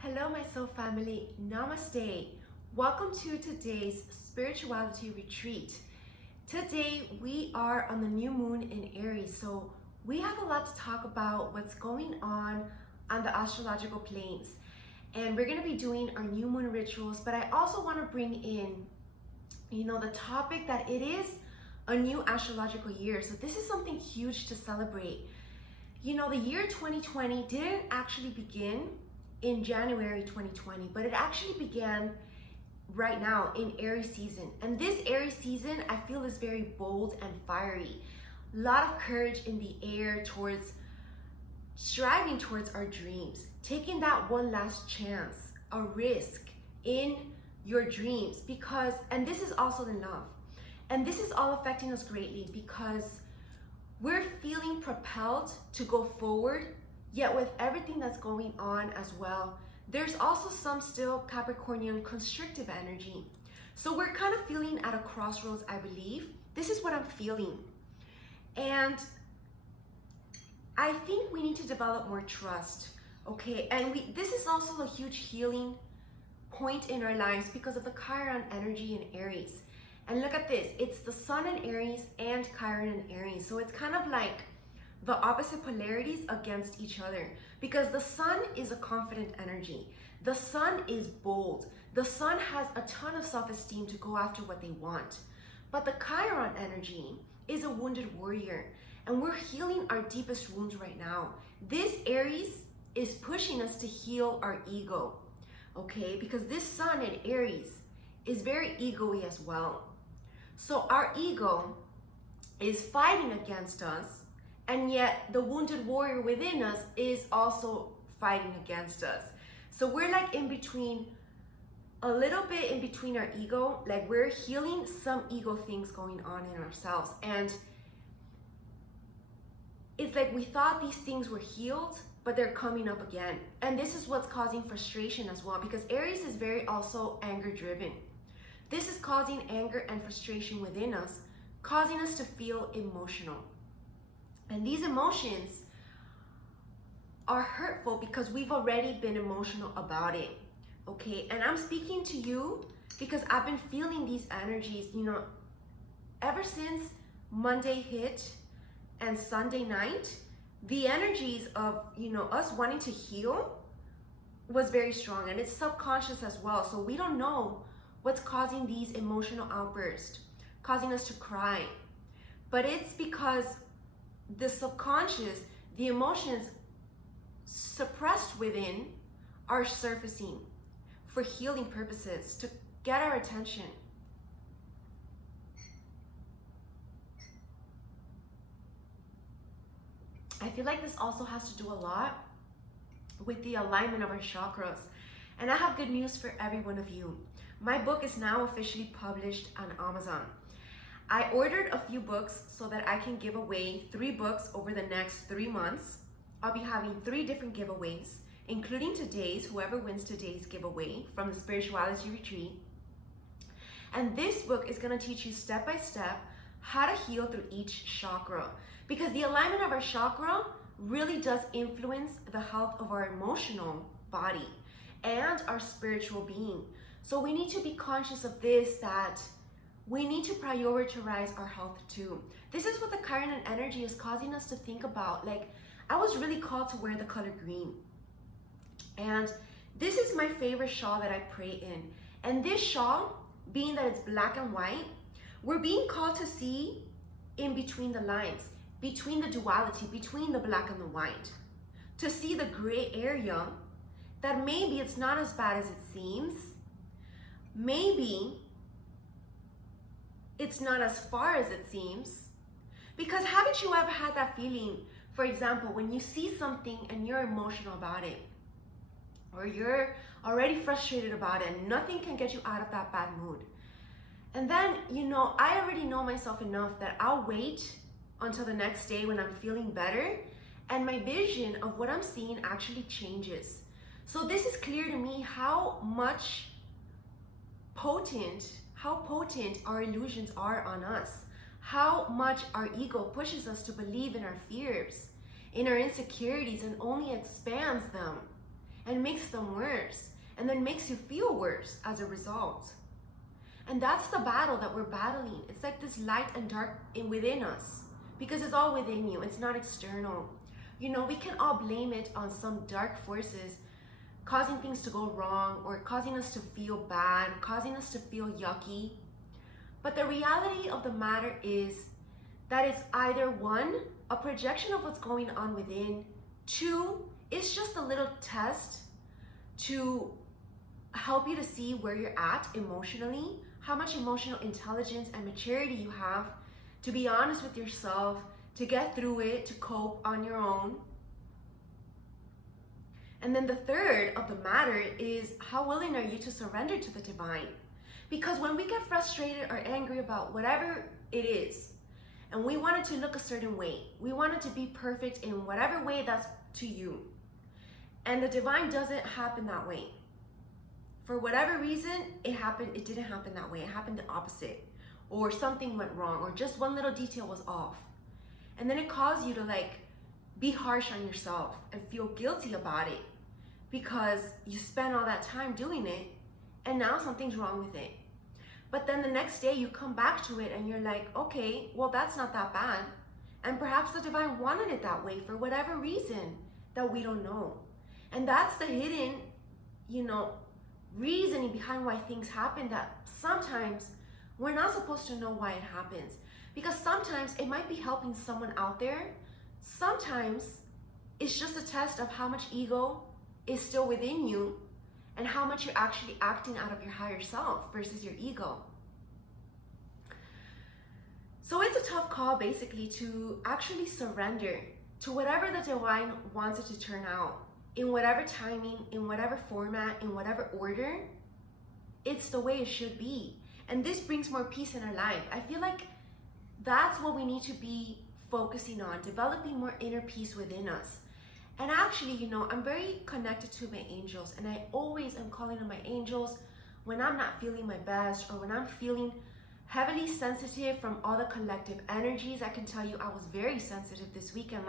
Hello, my soul family. Namaste. Welcome to today's spirituality retreat. Today we are on the new moon in Aries, so we have a lot to talk about what's going on the astrological planes. And we're going to be doing our new moon rituals, but I also want to bring in, the topic that it is a new astrological year. So this is something huge to celebrate. The year 2020 didn't actually begin in January 2020, but it actually began right now in Aries season. And this Aries season, I feel, is very bold and fiery. A lot of courage in the air towards striving towards our dreams, taking that one last chance, a risk in your dreams, and this is also in love. And this is all affecting us greatly because we're feeling propelled to go forward. Yet with everything that's going on as well, there's also some still Capricornian constrictive energy. So we're kind of feeling at a crossroads, I believe. This is what I'm feeling. And I think we need to develop more trust, okay? And this is also a huge healing point in our lives because of the Chiron energy in Aries. And look at this, it's the Sun in Aries and Chiron in Aries. So it's kind of like the opposite polarities against each other, because the Sun is a confident energy. The Sun is bold. The Sun has a ton of self-esteem to go after what they want. But the Chiron energy is a wounded warrior, and we're healing our deepest wounds right now. This Aries is pushing us to heal our ego, okay? Because this Sun in Aries is very ego-y as well. So our ego is fighting against us, and yet the wounded warrior within us is also fighting against us. So we're like in between, a little bit in between our ego, like we're healing some ego things going on in ourselves. And it's like we thought these things were healed, but they're coming up again. And this is what's causing frustration as well, because Aries is very also anger driven. This is causing anger and frustration within us, causing us to feel emotional. And these emotions are hurtful because we've already been emotional about it, okay? And I'm speaking to you because I've been feeling these energies, ever since Monday hit and Sunday night. The energies of, us wanting to heal was very strong, and it's subconscious as well. So we don't know what's causing these emotional outbursts, causing us to cry. But it's because the subconscious, the emotions suppressed within are surfacing for healing purposes, to get our attention. I feel like this also has to do a lot with the alignment of our chakras. And I have good news for every one of you. My book is now officially published on Amazon. I ordered a few books so that I can give away 3 books over the next 3 months. I'll be having 3 different giveaways, including today's, whoever wins today's giveaway from the Spirituality Retreat. And this book is gonna teach you step by step how to heal through each chakra, because the alignment of our chakra really does influence the health of our emotional body and our spiritual being. So we need to be conscious of this, that we need to prioritize our health too. This is what the Chiron energy is causing us to think about. Like, I was really called to wear the color green. And this is my favorite shawl that I pray in. And this shawl, being that it's black and white, we're being called to see in between the lines, between the duality, between the black and the white, to see the gray area, that maybe it's not as bad as it seems. Maybe it's not as far as it seems. Because haven't you ever had that feeling, for example, when you see something and you're emotional about it, or you're already frustrated about it and nothing can get you out of that bad mood? And then, I already know myself enough that I'll wait until the next day when I'm feeling better, and my vision of what I'm seeing actually changes. So this is clear to me how potent our illusions are on us, how much our ego pushes us to believe in our fears, in our insecurities, and only expands them. and makes them worse, and then makes you feel worse as a result. And that's the battle that we're battling. It's like this light and dark within us, because it's all within you. It's not external. You know, we can all blame it on some dark forces causing things to go wrong, or causing us to feel bad, causing us to feel yucky. But the reality of the matter is that it's either one, a projection of what's going on within, two, it's just a little test to help you to see where you're at emotionally, how much emotional intelligence and maturity you have to be honest with yourself, to get through it, to cope on your own. And then the third of the matter is, how willing are you to surrender to the divine? Because when we get frustrated or angry about whatever it is, and we want it to look a certain way, we want it to be perfect in whatever way that's to you, and the divine doesn't happen that way. For whatever reason, it didn't happen that way. It happened the opposite, or something went wrong, or just one little detail was off. And then it caused you to be harsh on yourself and feel guilty about it because you spent all that time doing it and now something's wrong with it. But then the next day you come back to it and you're like, okay, well, that's not that bad. And perhaps the divine wanted it that way for whatever reason that we don't know. And that's the hidden, reasoning behind why things happen, that sometimes we're not supposed to know why it happens. Because sometimes it might be helping someone out there. Sometimes it's just a test of how much ego is still within you and how much you're actually acting out of your higher self versus your ego. So it's a tough call basically to actually surrender to whatever the divine wants it to turn out, in whatever timing, in whatever format, in whatever order. It's the way it should be. And this brings more peace in our life. I feel like that's what we need to be focusing on, developing more inner peace within us. And actually, I'm very connected to my angels, and I always am calling on my angels when I'm not feeling my best, or when I'm feeling heavily sensitive from all the collective energies. I can tell you I was very sensitive this weekend.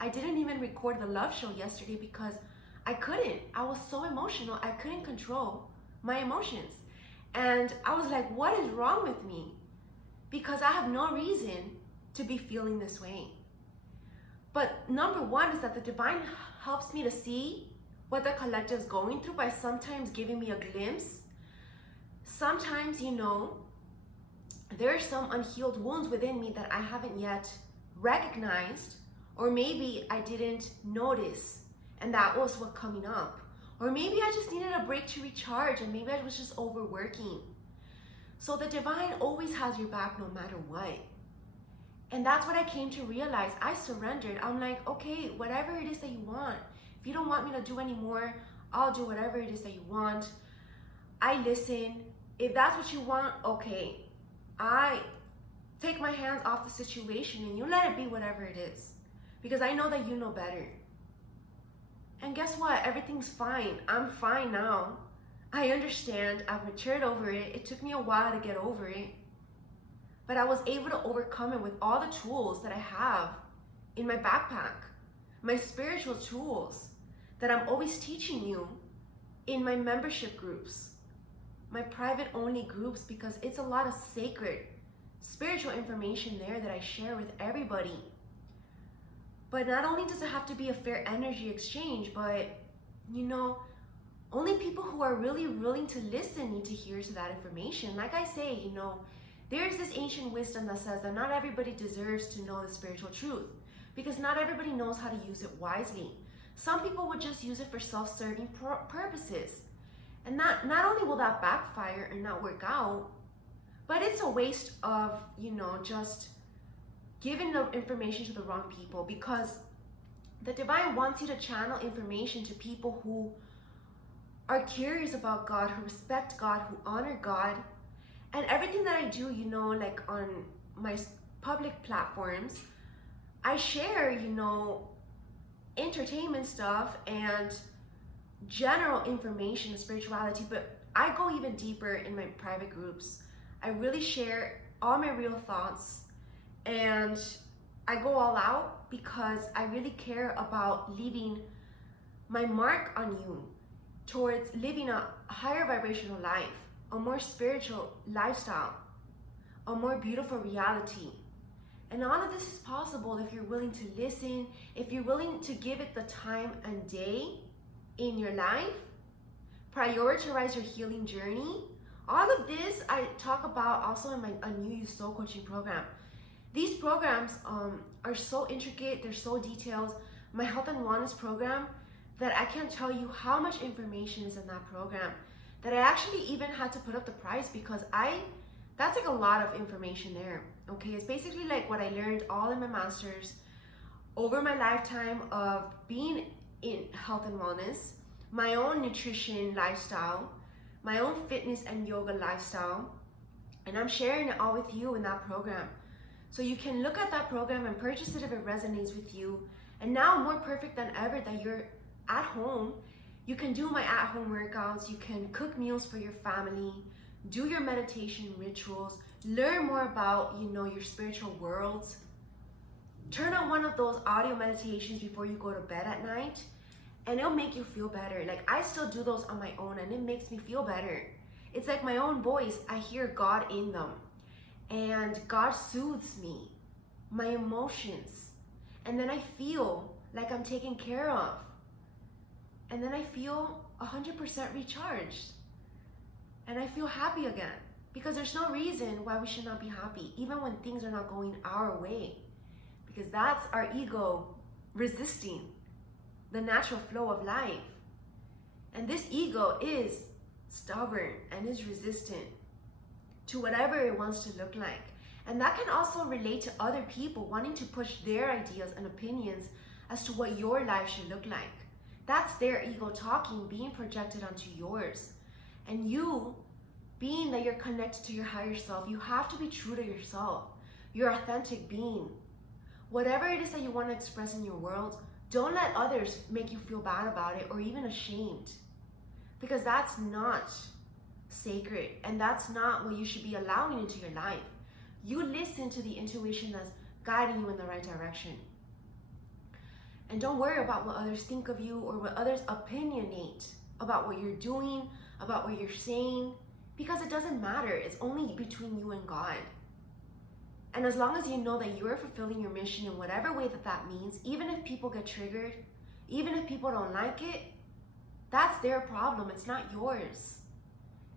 I didn't even record the love show yesterday because I couldn't. I was so emotional. I couldn't control my emotions. And I was like, what is wrong with me? Because I have no reason to be feeling this way. But number one is that the divine helps me to see what the collective is going through by sometimes giving me a glimpse. Sometimes, there are some unhealed wounds within me that I haven't yet recognized, or maybe I didn't notice, and that was what coming up. Or maybe I just needed a break to recharge, and maybe I was just overworking. So the divine always has your back no matter what. And that's what I came to realize. I surrendered. I'm like, okay, whatever it is that you want. If you don't want me to do anymore, I'll do whatever it is that you want. I listen. If that's what you want, okay. I take my hands off the situation and you let it be whatever it is. Because I know that you know better. And guess what? Everything's fine. I'm fine now. I understand. I've matured over it. It took me a while to get over it. But I was able to overcome it with all the tools that I have in my backpack. My spiritual tools that I'm always teaching you in my membership groups. My private only groups, because it's a lot of sacred spiritual information there that I share with everybody. But not only does it have to be a fair energy exchange, but only people who are really willing to listen need to hear to that information. Like I say, there's this ancient wisdom that says that not everybody deserves to know the spiritual truth, because not everybody knows how to use it wisely. Some people would just use it for self-serving purposes. And not only will that backfire and not work out, but it's a waste of, just giving the information to the wrong people, because the divine wants you to channel information to people who are curious about God, who respect God, who honor God. And everything that I do, on my public platforms, I share, entertainment stuff and general information of spirituality, but I go even deeper in my private groups. I really share all my real thoughts, and I go all out because I really care about leaving my mark on you towards living a higher vibrational life, a more spiritual lifestyle, a more beautiful reality. And all of this is possible if you're willing to listen, if you're willing to give it the time and day in your life, prioritize your healing journey. All of this I talk about also in my A New You Soul Coaching program. These programs are so intricate, they're so detailed. My health and wellness program, that I can't tell you how much information is in that program, that I actually even had to put up the price because that's like a lot of information there. Okay, it's basically like what I learned all in my master's over my lifetime of being in health and wellness, my own nutrition lifestyle, my own fitness and yoga lifestyle, and I'm sharing it all with you in that program. So you can look at that program and purchase it if it resonates with you. And now more perfect than ever that you're at home, you can do my at-home workouts, you can cook meals for your family, do your meditation rituals, learn more about, your spiritual worlds. Turn on one of those audio meditations before you go to bed at night, and it'll make you feel better. Like, I still do those on my own, and it makes me feel better. It's like my own voice. I hear God in them, and God soothes me, my emotions, and then I feel like I'm taken care of, and then I feel 100% recharged, and I feel happy again, because there's no reason why we should not be happy, even when things are not going our way, because that's our ego resisting the natural flow of life. And this ego is stubborn and is resistant to whatever it wants to look like. And that can also relate to other people wanting to push their ideas and opinions as to what your life should look like. That's their ego talking, being projected onto yours. And you, being that you're connected to your higher self, you have to be true to yourself, your authentic being. Whatever it is that you want to express in your world, don't let others make you feel bad about it or even ashamed, because that's not sacred and that's not what you should be allowing into your life. You listen to the intuition that's guiding you in the right direction. And don't worry about what others think of you or what others opinionate about what you're doing, about what you're saying, because it doesn't matter. It's only between you and God. And as long as you know that you are fulfilling your mission in whatever way that means, even if people get triggered, even if people don't like it, that's their problem. It's not yours.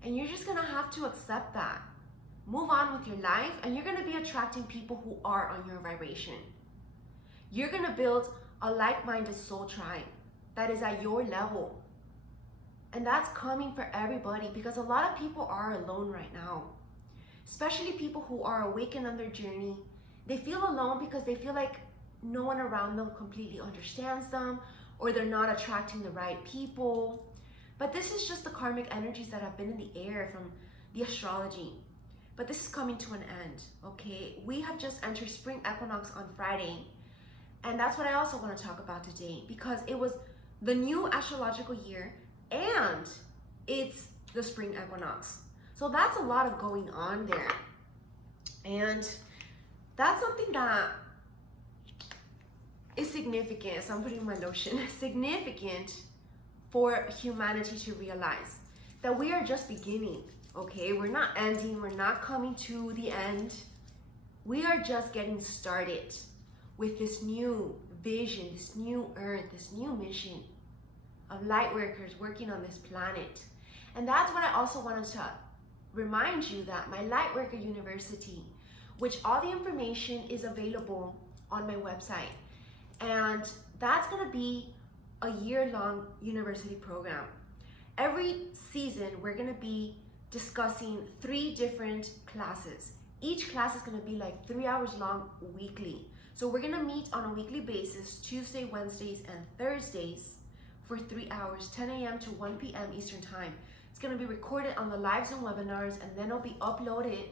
And you're just gonna have to accept that. Move on with your life, and you're gonna be attracting people who are on your vibration. You're gonna build a like-minded soul tribe that is at your level. And that's coming for everybody, because a lot of people are alone right now. Especially people who are awakened on their journey. They feel alone because they feel like no one around them completely understands them, or they're not attracting the right people. But this is just the karmic energies that have been in the air from the astrology. But this is coming to an end, okay? We have just entered spring equinox on Friday. And that's what I also want to talk about today, because it was the new astrological year and it's the spring equinox. So that's a lot of going on there. And that's something that is significant. So I'm putting my lotion. Significant for humanity to realize that we are just beginning, okay? We're not ending. We're not coming to the end. We are just getting started with this new vision, this new earth, this new mission of light workers working on this planet. And that's what I also wanted to remind you, that my Lightworker University, which all the information is available on my website, and that's going to be a year-long university program. Every season we're going to be discussing 3 different classes. Each class is going to be like 3 hours long weekly. So we're going to meet on a weekly basis, Tuesday, Wednesdays, and Thursdays for 3 hours, 10 a.m. to 1 p.m. Eastern Time. It's going to be recorded on the live Zoom webinars, and then it'll be uploaded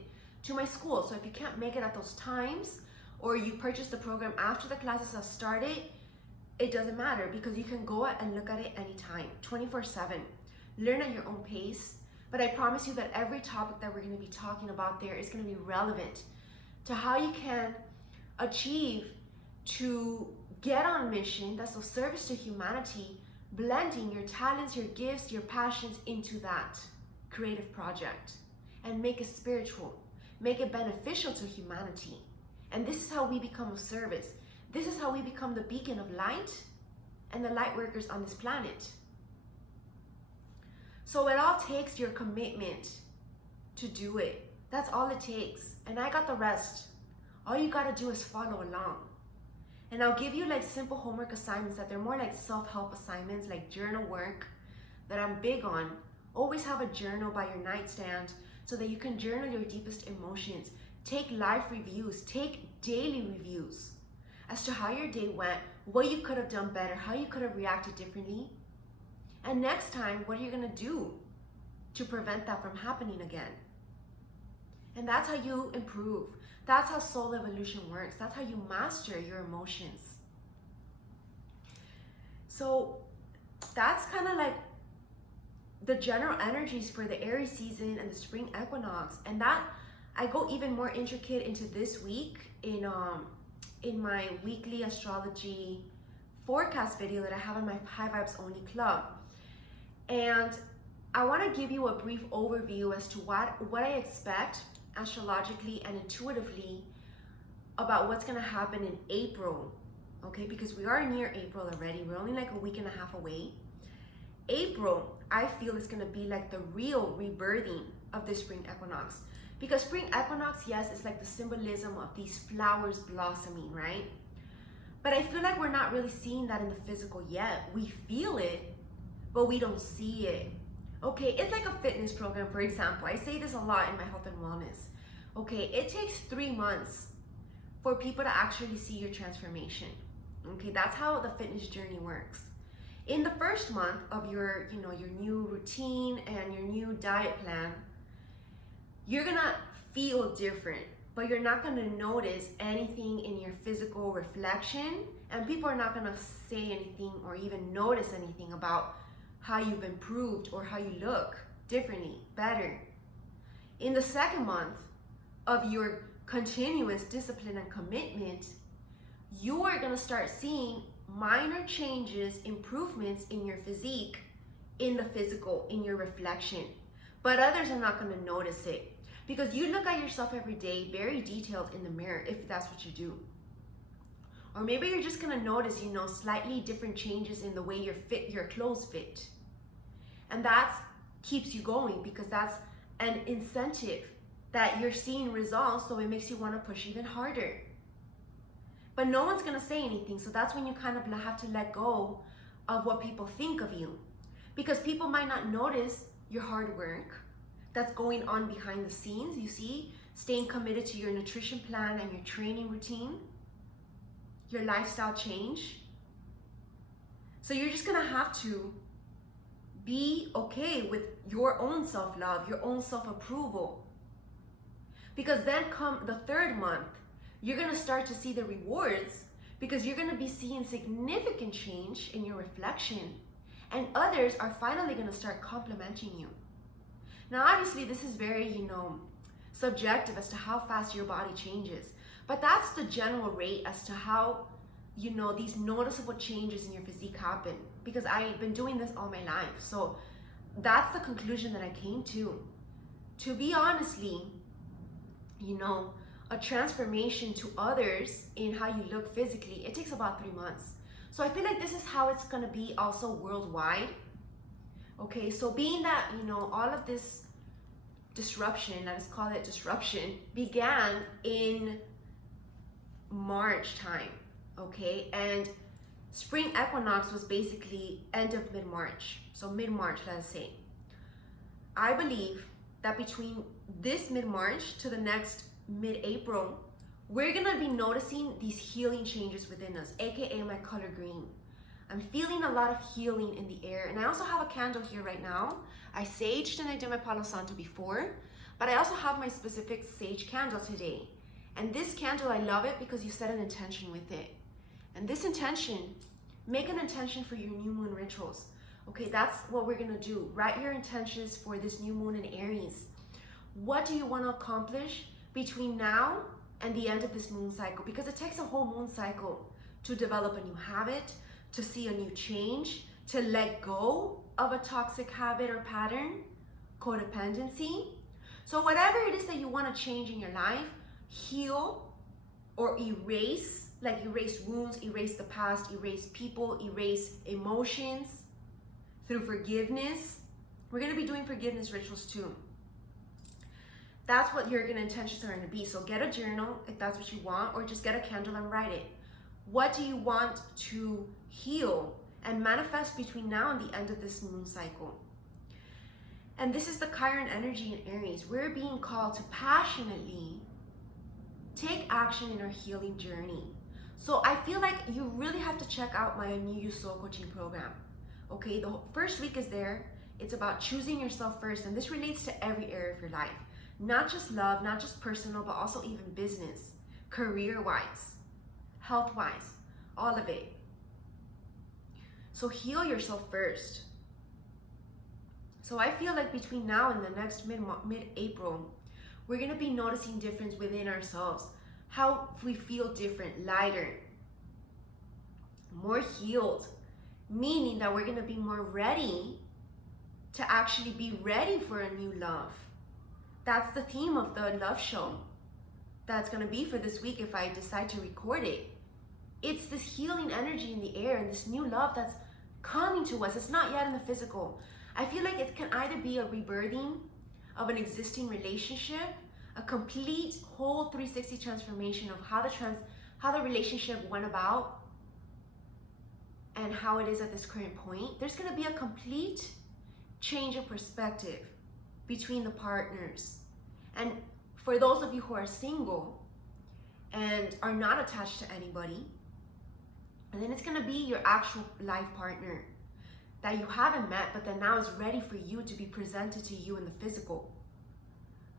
to my school. So if you can't make it at those times, or you purchase the program after the classes have started, it doesn't matter, because you can go and look at it anytime, 24/7. Learn at your own pace. But I promise you that every topic that we're going to be talking about there is going to be relevant to how you can achieve to get on mission that's of service to humanity blending your talents, your gifts, your passions into that creative project and make it spiritual, make it beneficial to humanity. And this is how we become of service. This is how we become the beacon of light and the light workers on this planet. So it all takes your commitment to do it. That's all it takes. And I got the rest. All you gotta do is follow along. And I'll give you like simple homework assignments that they're more like self-help assignments, like journal work that I'm big on. Always have a journal by your nightstand so that you can journal your deepest emotions. Take life reviews, take daily reviews as to how your day went, what you could have done better, how you could have reacted differently. And next time, what are you gonna do to prevent that from happening again? And that's how you improve. That's how soul evolution works. That's how you master your emotions. So that's kind of like the general energies for the Aries season and the spring equinox. And that I go even more intricate into this week in my weekly astrology forecast video that I have in my High Vibes Only Club. And I want to give you a brief overview as to what I expect astrologically and intuitively about what's going to happen in April, okay? Because we are near April already. We're only like a week and a half away. April, I feel, is going to be like the real rebirthing of the spring equinox. Because spring equinox, yes, it's like the symbolism of these flowers blossoming, right? But I feel like we're not really seeing that in the physical yet. We feel it, but we don't see it. Okay, it's like a fitness program, for example. I say this a lot in my health and wellness. Okay, it takes 3 months for people to actually see your transformation. Okay, that's how the fitness journey works. In the first month of your new routine and your new diet plan, you're gonna feel different, but you're not gonna notice anything in your physical reflection, and people are not gonna say anything or even notice anything about how you've improved or how you look differently, better. In the second month of your continuous discipline and commitment, you are gonna start seeing minor changes, improvements in your physique, in the physical, in your reflection. But others are not gonna notice it because you look at yourself every day, very detailed in the mirror, if that's what you do. Or maybe you're just gonna notice, slightly different changes in the way your clothes fit. And that keeps you going because that's an incentive that you're seeing results, so it makes you wanna push even harder. But no one's gonna say anything, so that's when you kind of have to let go of what people think of you. Because people might not notice your hard work that's going on behind the scenes, you see, staying committed to your nutrition plan and your training routine, your lifestyle change. So you're just gonna have to be okay with your own self-love, your own self-approval. Because then come the third month, you're gonna start to see the rewards because you're gonna be seeing significant change in your reflection, and others are finally gonna start complimenting you. Now, obviously, this is very, subjective as to how fast your body changes, but that's the general rate as to how, these noticeable changes in your physique happen, because I've been doing this all my life. So that's the conclusion that I came to. To be honestly, a transformation to others in how you look physically, it takes about 3 months. So I feel like this is how it's gonna be also worldwide. Okay, so being that, all of this disruption, let's call it disruption, began in March time, okay? And spring equinox was basically end of mid-March. So mid-March, let's say. I believe that between this mid-March to the next mid-April, we're gonna be noticing these healing changes within us, AKA my color green. I'm feeling a lot of healing in the air. And I also have a candle here right now. I saged and I did my Palo Santo before, but I also have my specific sage candle today. And this candle, I love it because you set an intention with it. And this intention, make an intention for your new moon rituals. Okay, that's what we're gonna do. Write your intentions for this new moon in Aries. What do you wanna accomplish between now and the end of this moon cycle? Because it takes a whole moon cycle to develop a new habit, to see a new change, to let go of a toxic habit or pattern, codependency. So whatever it is that you want to change in your life, heal or erase, like erase wounds, erase the past, erase people, erase emotions through forgiveness. We're going to be doing forgiveness rituals too. That's what your intentions are going to be. So get a journal if that's what you want, or just get a candle and write it. What do you want to heal and manifest between now and the end of this moon cycle? And this is the Chiron energy in Aries. We're being called to passionately take action in our healing journey. So I feel like you really have to check out my New You Soul Coaching program. Okay, the first week is there. It's about choosing yourself first, and this relates to every area of your life. Not just love, not just personal, but also even business, career-wise, health-wise, all of it. So heal yourself first. So I feel like between now and the next mid-April, we're going to be noticing difference within ourselves. How we feel different, lighter, more healed, meaning that we're going to be more ready to actually be ready for a new love. That's the theme of the love show that's going to be for this week if I decide to record it. It's this healing energy in the air and this new love that's coming to us. It's not yet in the physical. I feel like it can either be a rebirthing of an existing relationship, a complete whole 360 transformation of how the relationship went about and how it is at this current point. There's going to be a complete change of perspective between the partners. And for those of you who are single and are not attached to anybody, and then it's going to be your actual life partner that you haven't met, but that now is ready for you to be presented to you in the physical.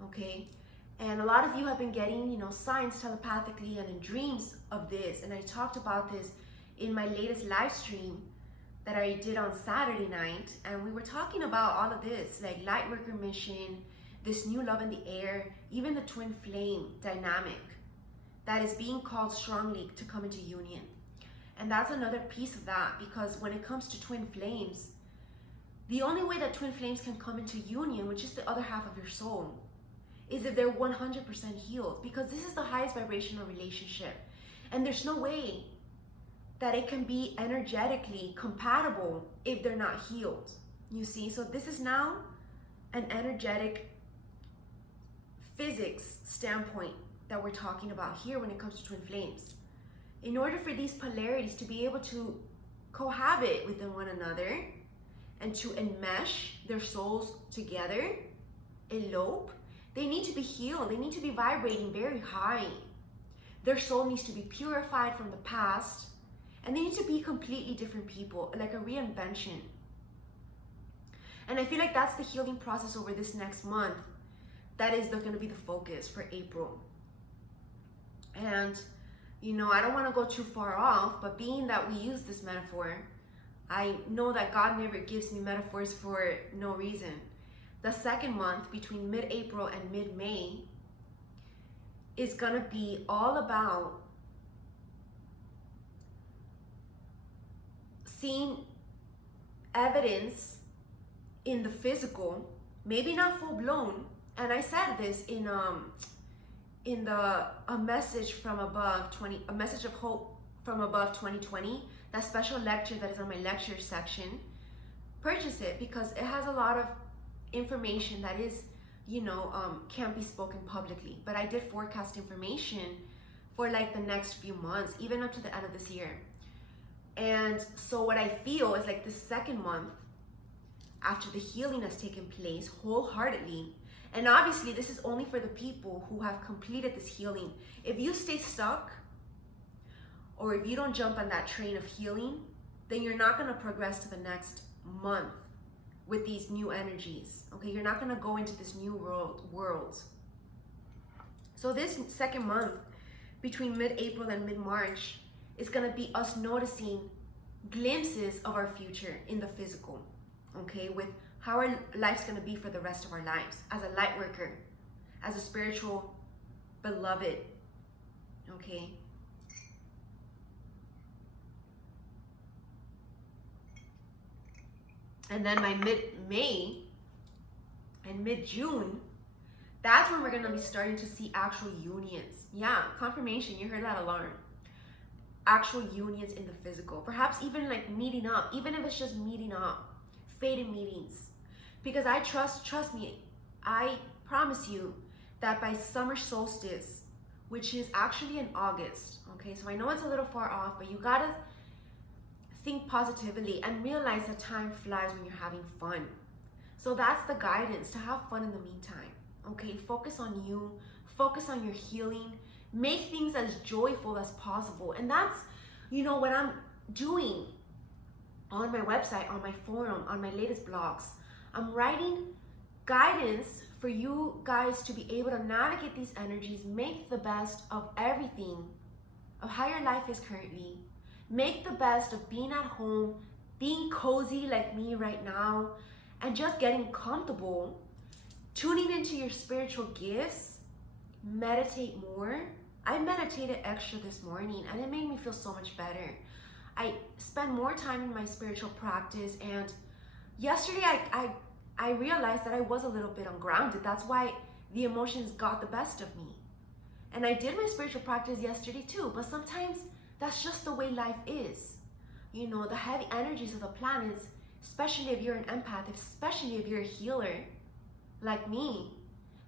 Okay? And a lot of you have been getting, signs telepathically and in dreams of this. And I talked about this in my latest live stream that I did on Saturday night. And we were talking about all of this, like light worker mission, this new love in the air, even the twin flame dynamic that is being called strongly to come into union. And that's another piece of that, because when it comes to twin flames, the only way that twin flames can come into union, which is the other half of your soul, is if they're 100% healed, because this is the highest vibrational relationship. And there's no way that it can be energetically compatible if they're not healed. You see, so this is now an energetic physics standpoint that we're talking about here when it comes to twin flames. In order for these polarities to be able to cohabit within one another and to enmesh their souls together, elope, they need to be healed. They need to be vibrating very high. Their soul needs to be purified from the past, and they need to be completely different people, like a reinvention. And I feel like that's the healing process over this next month. That is going to be the focus for April. And I don't want to go too far off, but being that we use this metaphor, I know that God never gives me metaphors for no reason. The second month between mid-April and mid-May is going to be all about seeing evidence in the physical, maybe not full-blown. And I said this in a message from above a message of hope from above 2020, that special lecture that is on my lecture section. Purchase it because it has a lot of information that is can't be spoken publicly, but I did forecast information for like the next few months, even up to the end of this year. And so what I feel is like the second month after the healing has taken place wholeheartedly. And obviously, this is only for the people who have completed this healing. If you stay stuck, or if you don't jump on that train of healing, then you're not going to progress to the next month with these new energies. Okay, you're not going to go into this new world. So this second month, between mid-April and mid-March, is going to be us noticing glimpses of our future in the physical. Okay, with how our life's going to be for the rest of our lives as a light worker, as a spiritual beloved. Okay. And then by mid-May and mid-June, that's when we're going to be starting to see actual unions. Yeah, confirmation, you heard that alarm. Actual unions in the physical. Perhaps even like meeting up, even if it's just meeting up, fated meetings. Because I trust me, I promise you that by summer solstice, which is actually in August, okay, so I know it's a little far off, but you gotta think positively and realize that time flies when you're having fun. So that's the guidance, to have fun in the meantime, okay? Focus on you, focus on your healing, make things as joyful as possible. And that's, you know, what I'm doing on my website, on my forum, on my latest blogs. I'm writing guidance for you guys to be able to navigate these energies, make the best of everything, of how your life is currently. Make the best of being at home, being cozy like me right now, and just getting comfortable, tuning into your spiritual gifts. Meditate more. I meditated extra this morning and it made me feel so much better. I spend more time in my spiritual practice, and yesterday I realized that I was a little bit ungrounded. That's why the emotions got the best of me. And I did my spiritual practice yesterday too, but sometimes that's just the way life is. You know, the heavy energies of the planets, especially if you're an empath, especially if you're a healer like me,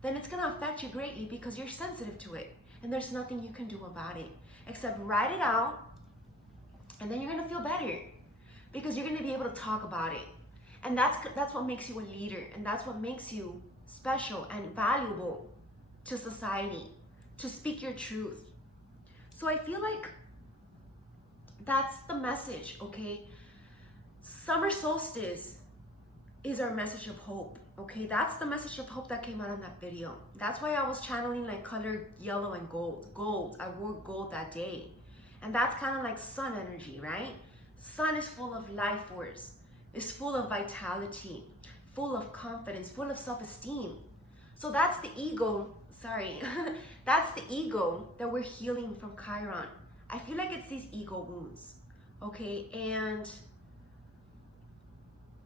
then it's gonna affect you greatly because you're sensitive to it. And there's nothing you can do about it except write it out, and then you're gonna feel better because you're gonna be able to talk about it. And that's what makes you a leader, and that's what makes you special and valuable to society, to speak your truth. So I feel like that's the message, okay? Summer solstice is our message of hope, okay? That's the message of hope that came out in that video. That's why I was channeling like colored yellow and gold. Gold, I wore gold that day. And that's kind of like sun energy, right? Sun is full of life force. It's full of vitality, full of confidence, full of self-esteem. So that's the ego, that's the ego that we're healing from Chiron. I feel like it's these ego wounds, okay? And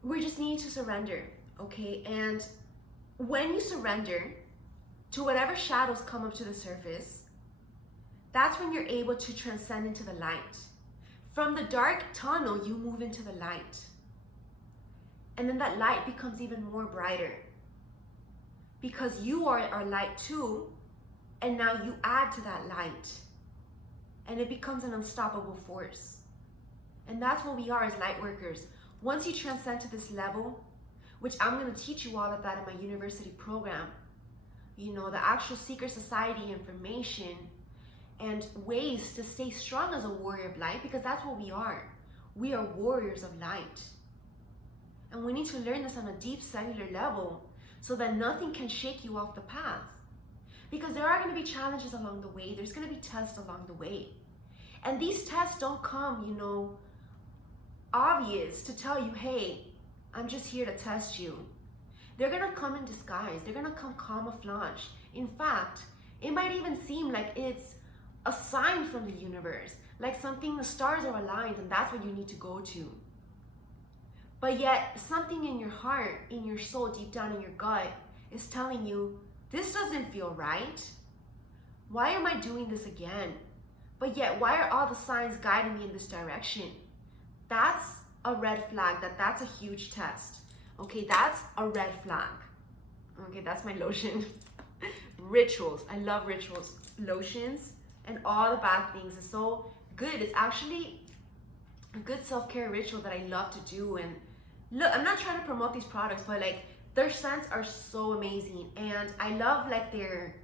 we just need to surrender, okay? And when you surrender to whatever shadows come up to the surface, that's when you're able to transcend into the light. From the dark tunnel, you move into the light. And then that light becomes even more brighter because you are light too, and now you add to that light and it becomes an unstoppable force. And that's what we are as light workers. Once you transcend to this level, which I'm going to teach you all of that in my university program, you know, the actual secret society information and ways to stay strong as a warrior of light, because that's what we are. We are warriors of light. And we need to learn this on a deep cellular level so that nothing can shake you off the path. Because there are going to be challenges along the way. There's going to be tests along the way. And these tests don't come, you know, obvious to tell you, hey, I'm just here to test you. They're going to come in disguise. They're going to come camouflage. In fact, it might even seem like it's a sign from the universe, like something, the stars are aligned and that's what you need to go to. But yet something in your heart, in your soul, deep down in your gut is telling you, this doesn't feel right. Why am I doing this again? But yet, why are all the signs guiding me in this direction? That's a red flag, that's a huge test. Okay, that's a red flag. Okay, that's my lotion. Rituals, I love rituals. Lotions and all the bad things is so good. It's actually a good self-care ritual that I love to do. And look, I'm not trying to promote these products, but like their scents are so amazing. And I love like their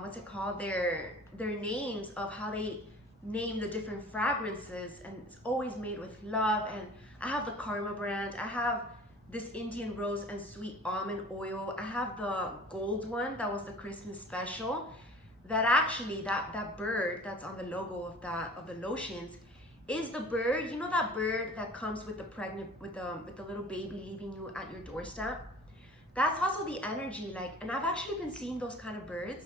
what's it called? Their names of how they name the different fragrances, and it's always made with love. And I have the Karma brand. I have this Indian rose and sweet almond oil. I have the gold one that was the Christmas special. That actually, that bird that's on the logo of the lotions is the bird. You know that bird that comes with the pregnant, with the little baby leaving you at your doorstep? That's also the energy, like, and I've actually been seeing those kind of birds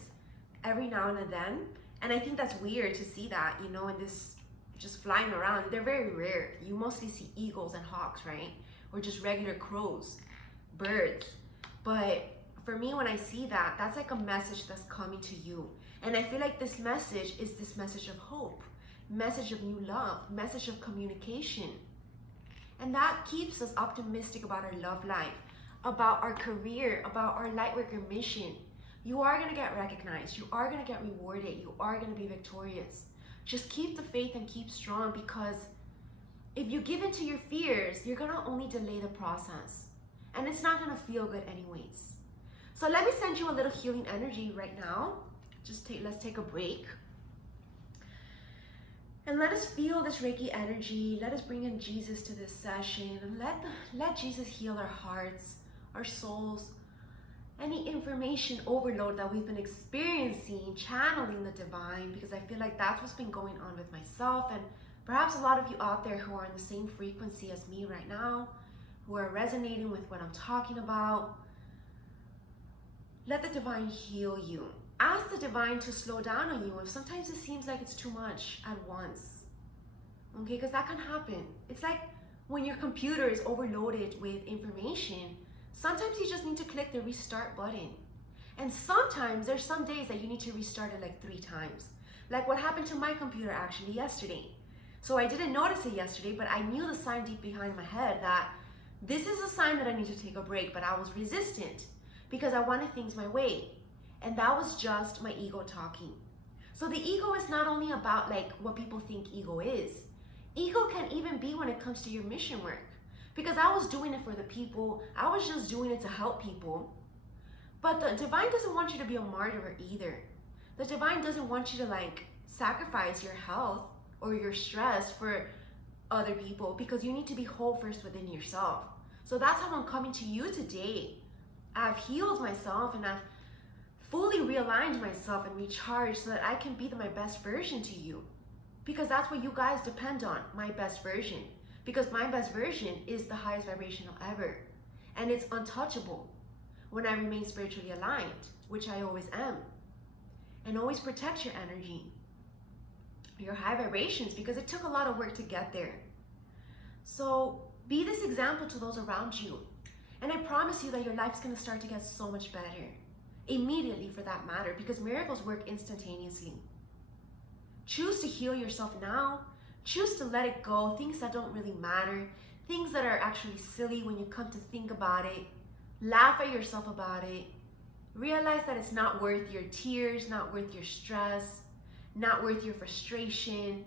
every now and then. And I think that's weird to see that, you know, in this just flying around. They're very rare. You mostly see eagles and hawks, right? Or just regular crows, birds. But for me, when I see that, that's like a message that's coming to you. And I feel like this message is this message of hope, message of new love, message of communication. And that keeps us optimistic about our love life, about our career, about our lightworker mission. You are going to get recognized. You are going to get rewarded. You are going to be victorious. Just keep the faith and keep strong, because if you give in to your fears, you're going to only delay the process. And it's not going to feel good anyways. So let me send you a little healing energy right now. Let's take a break. And let us feel this Reiki energy. Let us bring in Jesus to this session. And let Jesus heal our hearts, our souls, any information overload that we've been experiencing, channeling the divine, because I feel like that's what's been going on with myself, and perhaps a lot of you out there who are in the same frequency as me right now, who are resonating with what I'm talking about. Let the divine heal you. Ask the divine to slow down on you if sometimes it seems like it's too much at once. Okay, because that can happen. It's like when your computer is overloaded with information, sometimes you just need to click the restart button. And sometimes there's some days that you need to restart it like 3 times. Like what happened to my computer actually yesterday. So I didn't notice it yesterday, but I knew the sign deep behind my head that this is a sign that I need to take a break, but I was resistant because I wanted things my way. And that was just my ego talking. So the ego is not only about like what people think ego is. Ego can even be when it comes to your mission work. Because I was doing it for the people. I was just doing it to help people. But the divine doesn't want you to be a martyr either. The divine doesn't want you to like sacrifice your health or your stress for other people, because you need to be whole first within yourself. So that's how I'm coming to you today. I've healed myself and I've fully realigned myself and recharged so that I can be my best version to you. Because that's what you guys depend on, my best version. Because my best version is the highest vibrational ever. And it's untouchable when I remain spiritually aligned, which I always am. And always protect your energy, your high vibrations, because it took a lot of work to get there. So be this example to those around you. And I promise you that your life's going to start to get so much better. Immediately, for that matter, because miracles work instantaneously. Choose to heal yourself now. Choose to let it go, things that don't really matter, things that are actually silly when you come to think about it. Laugh at yourself about it. Realize that it's not worth your tears, not worth your stress, not worth your frustration,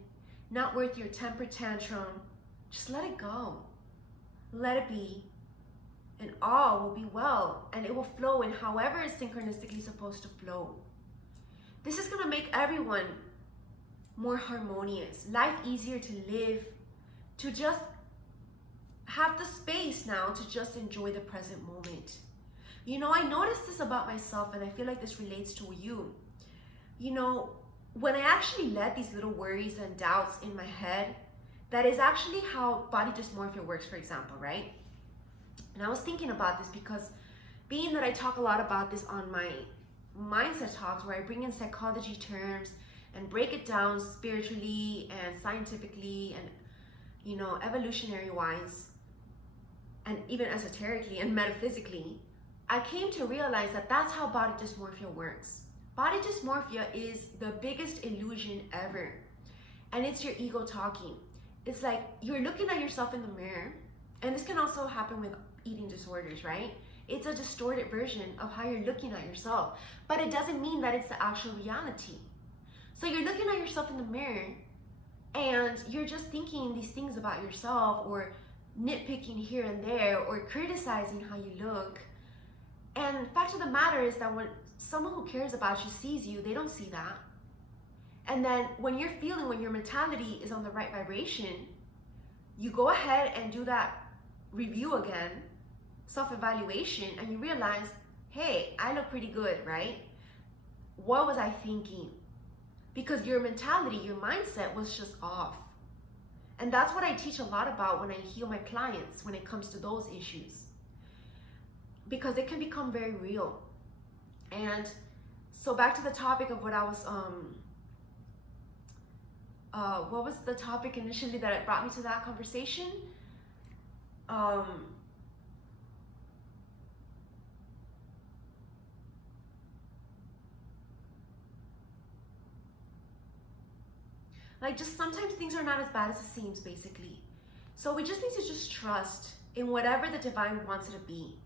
not worth your temper tantrum. Just let it go. Let it be. And all will be well, and it will flow in however it's synchronistically supposed to flow. This is going to make everyone more harmonious, life easier to live, to just have the space now to just enjoy the present moment. You know, I noticed this about myself, and I feel like this relates to you. You know, when I actually let these little worries and doubts in my head, that is actually how body dysmorphia works, for example, right? And I was thinking about this because being that I talk a lot about this on my mindset talks, where I bring in psychology terms and break it down spiritually and scientifically and, you know, evolutionary wise, and even esoterically and metaphysically, I came to realize that that's how body dysmorphia works. Body dysmorphia is the biggest illusion ever. And it's your ego talking. It's like you're looking at yourself in the mirror, and this can also happen with eating disorders, right? It's a distorted version of how you're looking at yourself, but it doesn't mean that it's the actual reality. So you're looking at yourself in the mirror and you're just thinking these things about yourself, or nitpicking here and there, or criticizing how you look. And the fact of the matter is that when someone who cares about you sees you, they don't see that. And then when you're feeling, when your mentality is on the right vibration, you go ahead and do that review again, self-evaluation, and you realize, hey, I look pretty good, right? What was I thinking? Because your mentality, your mindset was just off. And that's what I teach a lot about when I heal my clients when it comes to those issues. Because it can become very real. And so back to the topic of what I was what was the topic initially that brought me to that conversation? Like, just sometimes things are not as bad as it seems, basically. So we just need to just trust in whatever the divine wants it to be.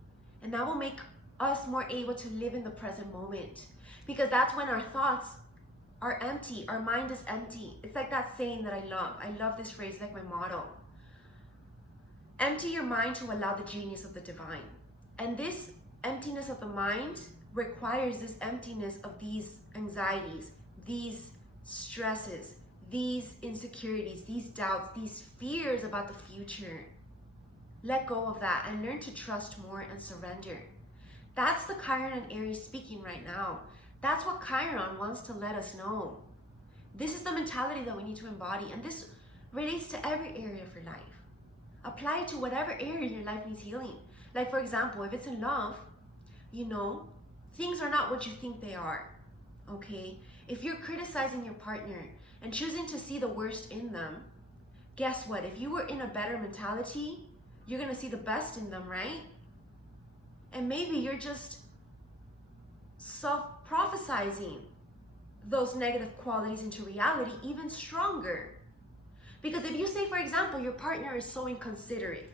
And that will make us more able to live in the present moment. Because that's when our thoughts are empty. Our mind is empty. It's like that saying that I love. I love this phrase, like my motto. Empty your mind to allow the genius of the divine. And this emptiness of the mind requires this emptiness of these anxieties, these stresses, these insecurities, these doubts, these fears about the future. Let go of that and learn to trust more and surrender. That's the Chiron and Aries speaking right now. That's what Chiron wants to let us know. This is the mentality that we need to embody, and this relates to every area of your life. Apply it to whatever area in your life needs healing. Like, for example, if it's in love, you know, things are not what you think they are, okay? If you're criticizing your partner and choosing to see the worst in them, guess what? If you were in a better mentality, you're gonna see the best in them, right? And maybe you're just self-prophesizing those negative qualities into reality even stronger. Because if you say, for example, your partner is so inconsiderate,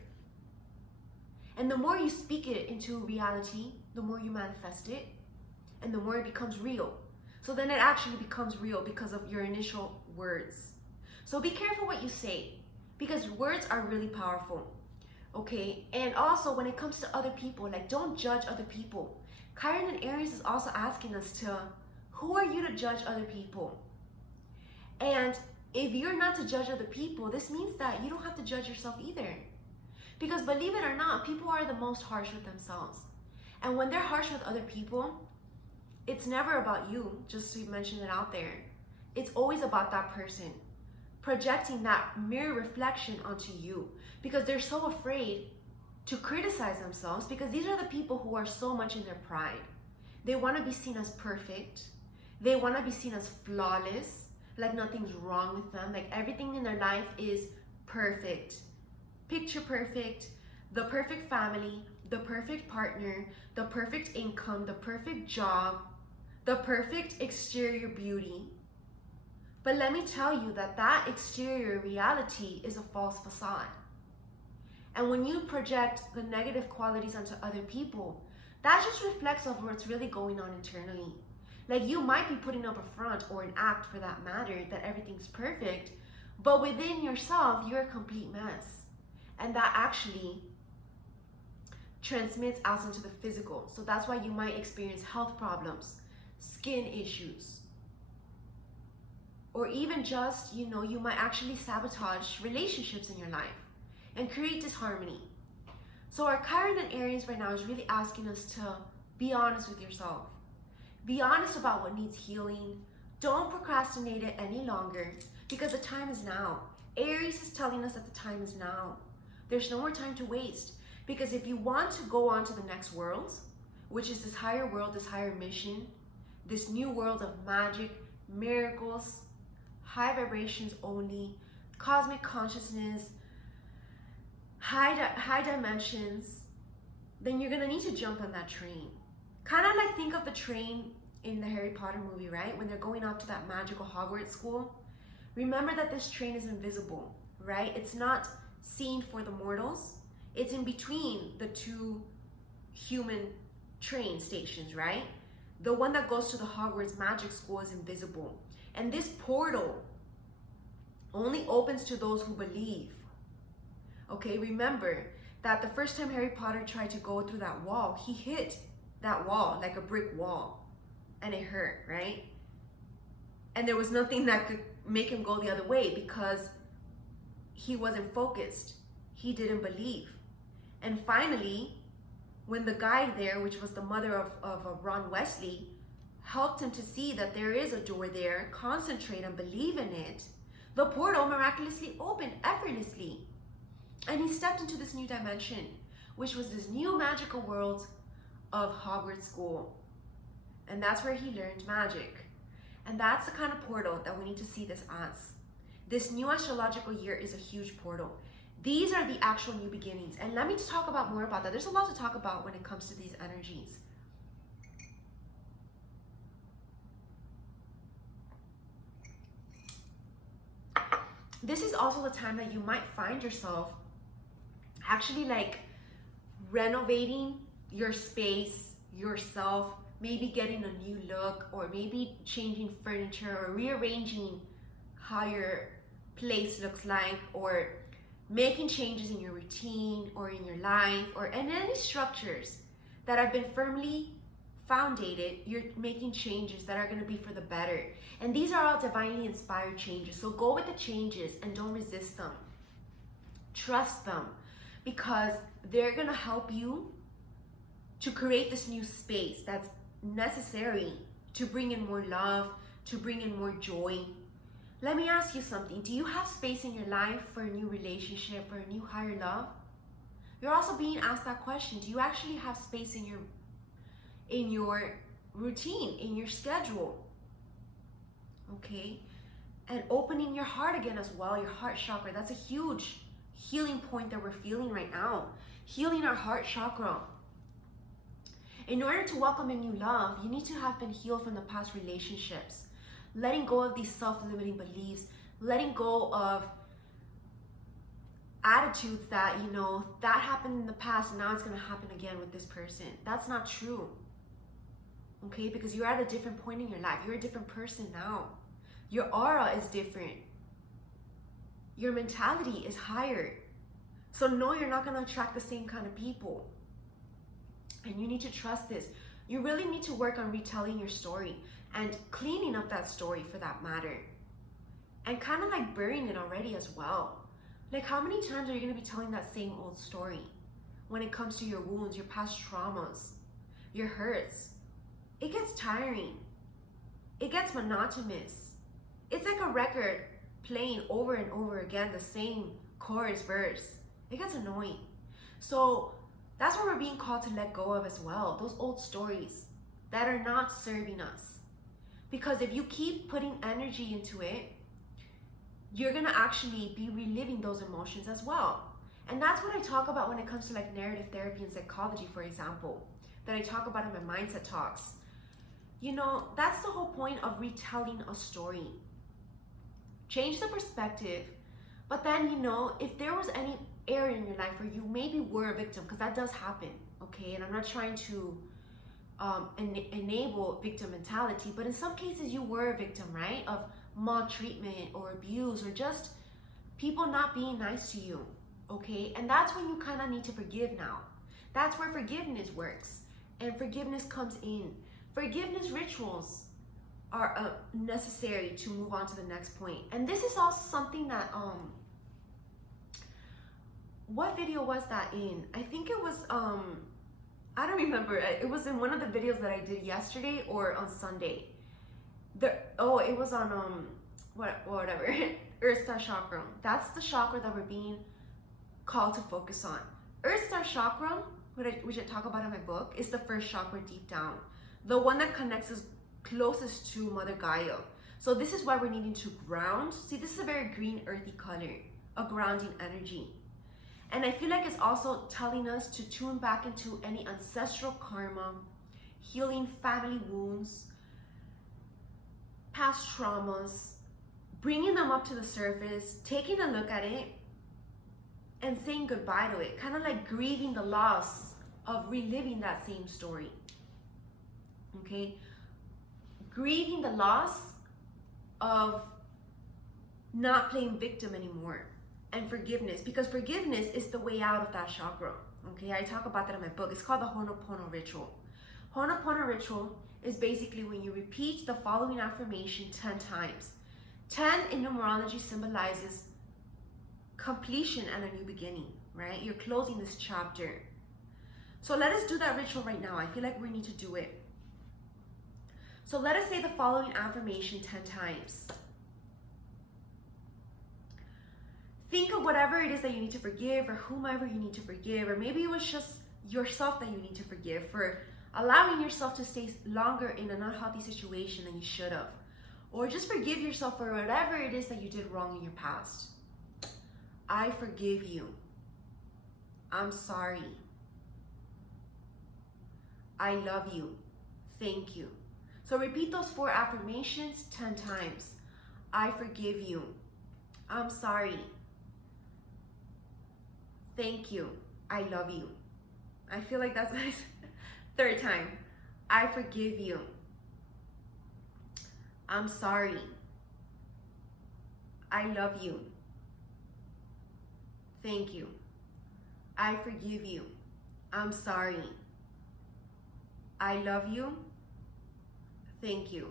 and the more you speak it into reality, the more you manifest it, and the more it becomes real. So then it actually becomes real because of your initial words. So be careful what you say, because words are really powerful, okay? And also when it comes to other people, like, don't judge other people. Chiron and Aries is also asking us to, who are you to judge other people? And if you're not to judge other people, this means that you don't have to judge yourself either. Because believe it or not, people are the most harsh with themselves. And when they're harsh with other people, it's never about you, just to mention it out there. It's always about that person, projecting that mirror reflection onto you, because they're so afraid to criticize themselves, because these are the people who are so much in their pride. They want to be seen as perfect. They want to be seen as flawless, like nothing's wrong with them, like everything in their life is perfect, picture perfect, the perfect family, the perfect partner, the perfect income, the perfect job, the perfect exterior beauty. But let me tell you that that exterior reality is a false facade. And when you project the negative qualities onto other people, that just reflects of what's really going on internally. Like, you might be putting up a front, or an act for that matter, that everything's perfect, but within yourself, you're a complete mess. And that actually transmits out into the physical. So that's why you might experience health problems, skin issues, or even just, you know, you might actually sabotage relationships in your life and create disharmony. So our Chiron and Aries right now is really asking us to be honest with yourself. Be honest about what needs healing. Don't procrastinate it any longer, because the time is now. Aries is telling us that the time is now. There's no more time to waste, because if you want to go on to the next world, which is this higher world, this higher mission, this new world of magic, miracles, high vibrations only, cosmic consciousness, high dimensions, then you're gonna need to jump on that train. Kind of like, think of the train in the Harry Potter movie, right? When they're going off to that magical Hogwarts school. Remember that this train is invisible, right? It's not seen for the mortals. It's in between the two human train stations, right? The one that goes to the Hogwarts magic school is invisible. And this portal only opens to those who believe. Okay, remember that the first time Harry Potter tried to go through that wall, he hit that wall like a brick wall, and it hurt, right? And there was nothing that could make him go the other way, because he wasn't focused. He didn't believe. And finally, when the guide there, which was the mother of Ron Weasley, helped him to see that there is a door there, concentrate and believe in it, the portal miraculously opened effortlessly. And he stepped into this new dimension, which was this new magical world of Hogwarts School. And that's where he learned magic. And that's the kind of portal that we need to see this as. this new astrological year is a huge portal. These are the actual new beginnings. And let me just talk about more about that. There's a lot to talk about when it comes to these energies. This is also the time that you might find yourself actually like renovating your space, yourself, maybe getting a new look, or maybe changing furniture or rearranging how your place looks like, or making changes in your routine or in your life or in any structures that have been firmly founded. You're making changes that are going to be for the better. And these are all divinely inspired changes. So go with the changes and don't resist them. Trust them, because they're going to help you to create this new space that's necessary to bring in more love, to bring in more joy. Let me ask you something. Do you have space in your life for a new relationship or a new higher love? You're also being asked that question. Do you actually have space in your routine, in your schedule? Okay? And opening your heart again as well, your heart chakra. That's a huge healing point that we're feeling right now. Healing our heart chakra. In order to welcome in new love, you need to have been healed from the past relationships. Letting go of these self-limiting beliefs, letting go of attitudes that, you know, that happened in the past and now it's going to happen again with this person. That's not true. Okay? Because you're at a different point in your life. You're a different person now. Your aura is different. Your mentality is higher. So no, you're not going to attract the same kind of people. And you need to trust this. You really need to work on retelling your story and cleaning up that story, for that matter. And kind of like burying it already as well. Like, how many times are you going to be telling that same old story when it comes to your wounds, your past traumas, your hurts? It gets tiring. It gets monotonous. It's like a record playing over and over again, the same chorus verse. It gets annoying. So that's what we're being called to let go of as well. Those old stories that are not serving us. Because if you keep putting energy into it, you're going to actually be reliving those emotions as well. And that's what I talk about when it comes to like narrative therapy and psychology, for example, that I talk about in my mindset talks. You know, that's the whole point of retelling a story. Change the perspective, but then, you know, if there was any area in your life where you maybe were a victim, because that does happen, okay? And I'm not trying to enable victim mentality, but in some cases you were a victim, right? Of maltreatment or abuse or just people not being nice to you, okay? And that's when you kind of need to forgive now. That's where forgiveness works, and forgiveness comes in. Forgiveness rituals are necessary to move on to the next point. And this is also something that what video was that in? I think it was I don't remember. It was in one of the videos that I did yesterday or on Sunday. It was on whatever Earth Star Chakra. That's the chakra that we're being called to focus on. Earth Star Chakra, which I talk about in my book, is the first chakra deep down, the one that connects us closest to Mother Gaia. So this is why we're needing to ground. See, this is a very green, earthy color, a grounding energy. And I feel like it's also telling us to tune back into any ancestral karma, healing family wounds, past traumas, bringing them up to the surface, taking a look at it, and saying goodbye to it. Kind of like grieving the loss of reliving that same story. Okay? Grieving the loss of not playing victim anymore. And forgiveness, because forgiveness is the way out of that chakra. Okay, I talk about that in my book. It's called the Ho'oponopono ritual. Ho'oponopono ritual is basically when you repeat the following affirmation 10 times. 10 in numerology symbolizes completion and a new beginning, right? You're closing this chapter. So let us do that ritual right now. I feel like we need to do it. So let us say the following affirmation 10 times. Think of whatever it is that you need to forgive, or whomever you need to forgive, or maybe it was just yourself that you need to forgive for allowing yourself to stay longer in an unhealthy situation than you should have. or just forgive yourself for whatever it is that you did wrong in your past. I forgive you. I'm sorry. I love you. Thank you. So repeat those 4 affirmations 10 times. I forgive you. I'm sorry. Thank you. I love you. I feel like that's nice. 3rd time. I forgive you. I'm sorry. I love you. Thank you. I forgive you. I'm sorry. I love you. Thank you.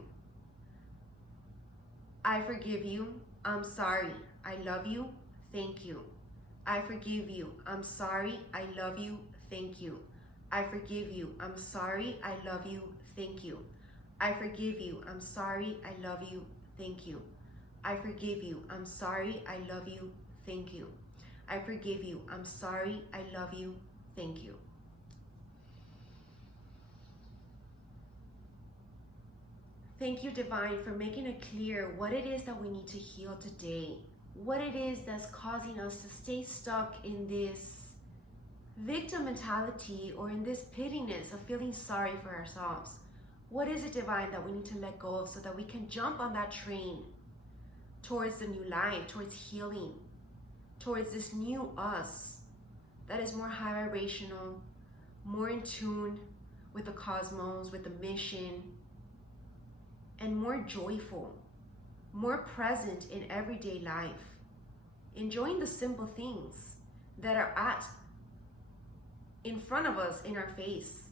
I forgive you. I'm sorry. I love you. Thank you. I forgive you. I'm sorry. I love you. Thank you. I forgive you. I'm sorry. I love you. Thank you. I forgive you. I'm sorry. I love you. Thank you. I forgive you. I'm sorry. I love you. Thank you. I forgive you. I'm sorry. I love you. Thank you. Thank you, Divine, for making it clear what it is that we need to heal today. What it is that's causing us to stay stuck in this victim mentality or in this pittiness of feeling sorry for ourselves. What is it, Divine, that we need to let go of so that we can jump on that train towards the new life, towards healing, towards this new us that is more high vibrational, more in tune with the cosmos, with the mission, and more joyful, more present in everyday life, enjoying the simple things that are in front of us, in our face,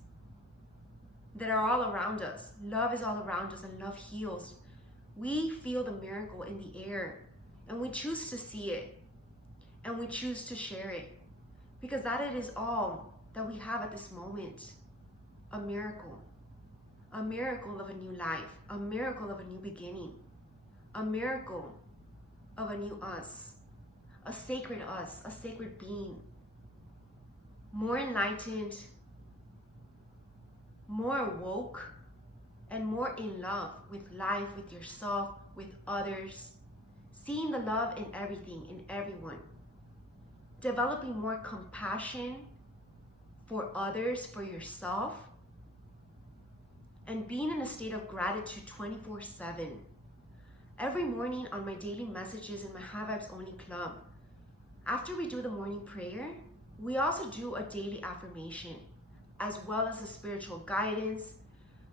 that are all around us. Love is all around us, and love heals. We feel the miracle in the air, and we choose to see it, and we choose to share it, because that it is all that we have at this moment. A miracle of a new life, a miracle of a new beginning, a miracle of a new us, a sacred being, more enlightened, more awoke, and more in love with life, with yourself, with others, seeing the love in everything, in everyone, developing more compassion for others, for yourself, and being in a state of gratitude 24/7. Every morning on my daily messages in my High Vibes Only Club, after we do the morning prayer, we also do a daily affirmation, as well as a spiritual guidance.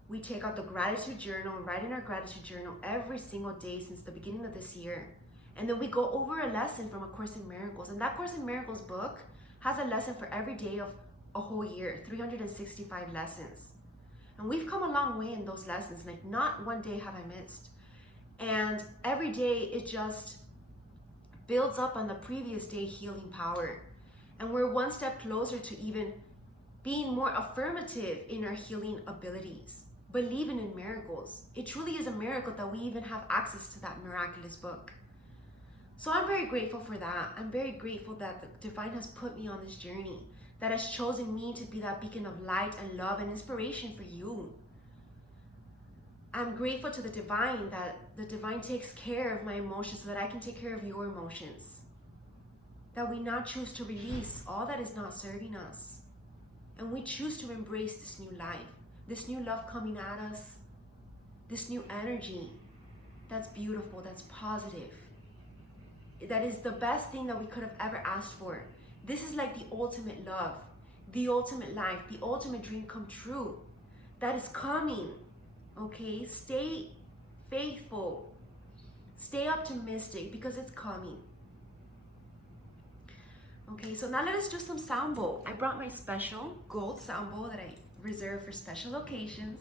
We take out the gratitude journal, write in our gratitude journal every single day since the beginning of this year. And then we go over a lesson from A Course in Miracles. And that Course in Miracles book has a lesson for every day of a whole year, 365 lessons. And we've come a long way in those lessons. Like, not one day have I missed. And every day it just builds up on the previous day healing power. And we're one step closer to even being more affirmative in our healing abilities, believing in miracles. It truly is a miracle that we even have access to that miraculous book. So I'm very grateful for that. I'm very grateful that the Divine has put me on this journey, that has chosen me to be that beacon of light and love and inspiration for you. I'm grateful to the Divine that the Divine takes care of my emotions so that I can take care of your emotions. That we not choose to release all that is not serving us. And we choose to embrace this new life, this new love coming at us, this new energy that's beautiful, that's positive. That is the best thing that we could have ever asked for. This is like the ultimate love, the ultimate life, the ultimate dream come true. That is coming, okay? Stay faithful, stay optimistic, because it's coming. Okay, so now let us do some sound bowl. I brought my special gold sound bowl that I reserve for special occasions.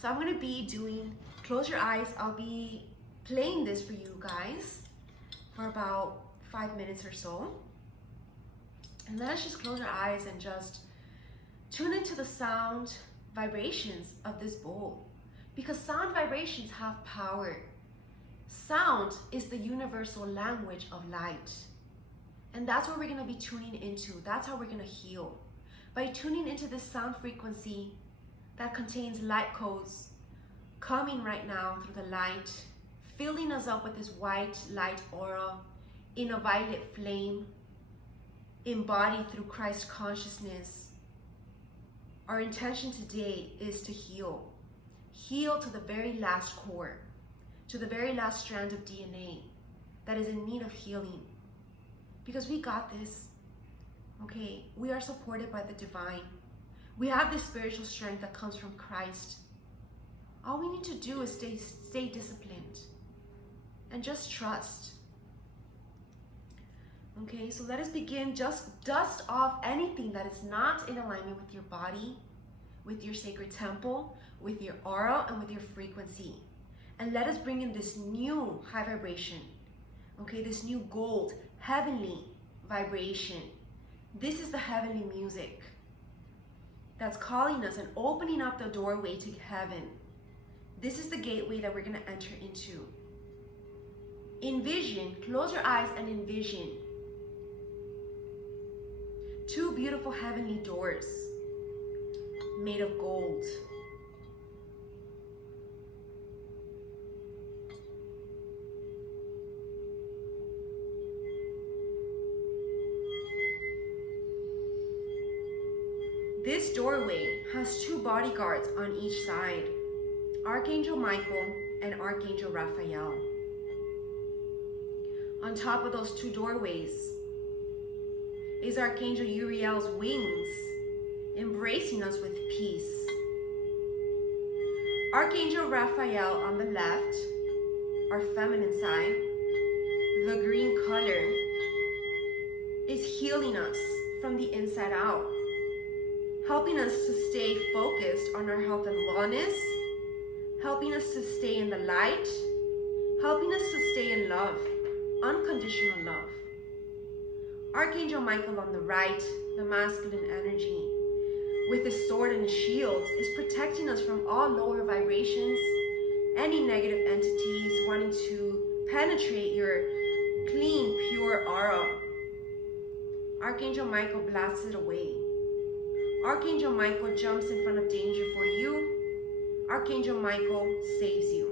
So I'm gonna be doing, close your eyes, I'll be playing this for you guys for about 5 minutes or so. And let's just close our eyes and just tune into the sound vibrations of this bowl. Because sound vibrations have power. Sound is the universal language of light. And that's what we're gonna be tuning into. That's how we're gonna heal. By tuning into this sound frequency that contains light codes coming right now through the light, filling us up with this white light aura in a violet flame, embodied through Christ consciousness. Our intention today is to heal. Heal to the very last core, to the very last strand of DNA that is in need of healing. Because we got this, okay? We are supported by the divine. We have this spiritual strength that comes from Christ. All we need to do is stay disciplined and just trust. Okay, so let us begin. Just dust off anything that is not in alignment with your body, with your sacred temple, with your aura, and with your frequency. And let us bring in this new high vibration. Okay, this new gold, heavenly vibration. This is the heavenly music that's calling us and opening up the doorway to heaven. This is the gateway that we're going to enter into. Envision, close your eyes and envision two beautiful heavenly doors made of gold. This doorway has two bodyguards on each side, Archangel Michael and Archangel Raphael. On top of those two doorways is Archangel Uriel's wings, embracing us with peace. Archangel Raphael on the left, our feminine side, the green color, is healing us from the inside out, helping us to stay focused on our health and wellness, helping us to stay in the light, helping us to stay in love, unconditional love. Archangel Michael on the right, the masculine energy, with his sword and shield, is protecting us from all lower vibrations, any negative entities wanting to penetrate your clean, pure aura. Archangel Michael blasts it away. Archangel Michael jumps in front of danger for you. Archangel Michael saves you.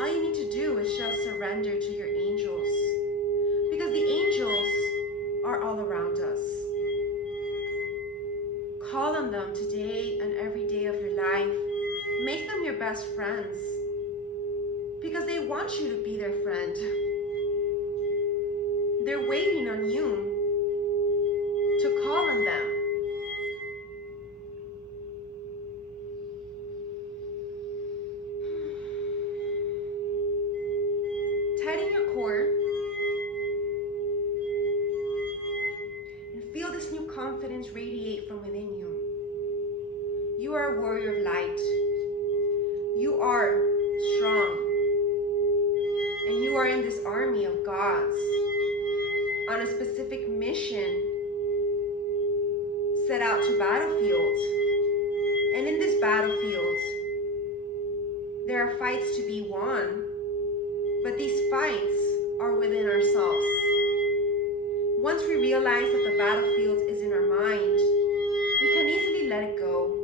All you need to do is just surrender to your angels, because the angels are all around us. Call on them today and every day of your life. Make them your best friends, because they want you to be their friend. They're waiting on you to call on them. Tighten your core and feel this new confidence radiate from within you. You are a warrior of light. You are strong. And you are in this army of gods on a specific mission, set out to battlefield. And in this battlefield, there are fights to be won, but these fights are within ourselves. Once we realize that the battlefield is in our mind, we can easily let it go.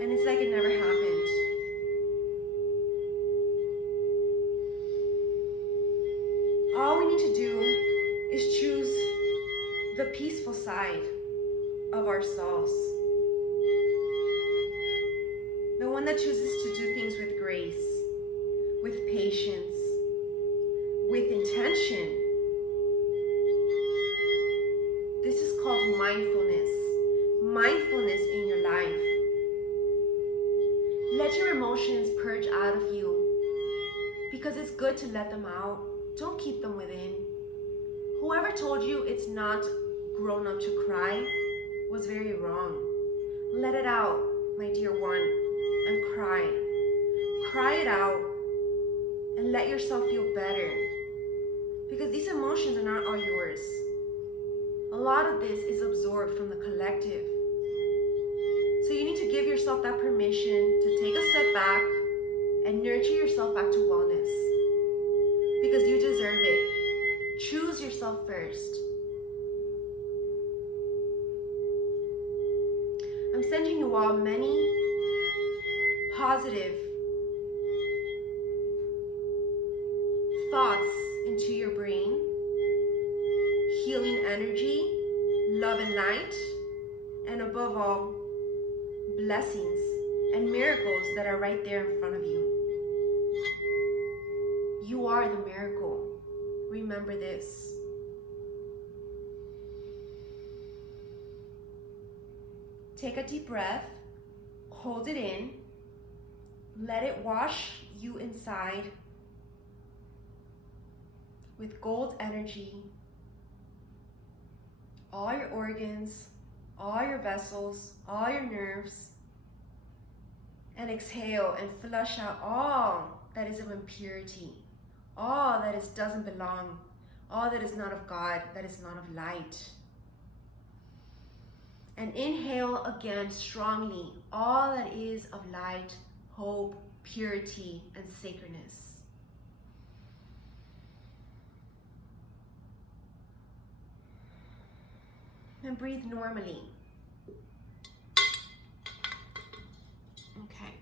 And it's like it never happened. All we need to do is choose the peaceful side of ourselves. The one that chooses to do things with grace, with patience, with intention. This is called mindfulness. Mindfulness in your life. Let your emotions purge out of you, because it's good to let them out. Don't keep them within. Whoever told you it's not grown up to cry was very wrong. Let it out, my dear one, and cry. Cry it out and let yourself feel better, because these emotions are not all yours. A lot of this is absorbed from the collective. So you need to give yourself that permission to take a step back and nurture yourself back to wellness, because you deserve it. Choose yourself first. I'm sending you all many positive thoughts into your brain, healing energy, love and light, and above all, blessings and miracles that are right there in front of you. You are the miracle. Remember this. Take a deep breath, hold it in, let it wash you inside with gold energy, all your organs, all your vessels, all your nerves, and exhale and flush out all that is of impurity, all that doesn't belong, all that is not of God, that is not of light. And inhale again strongly all that is of light, hope, purity, and sacredness. And breathe normally. Okay.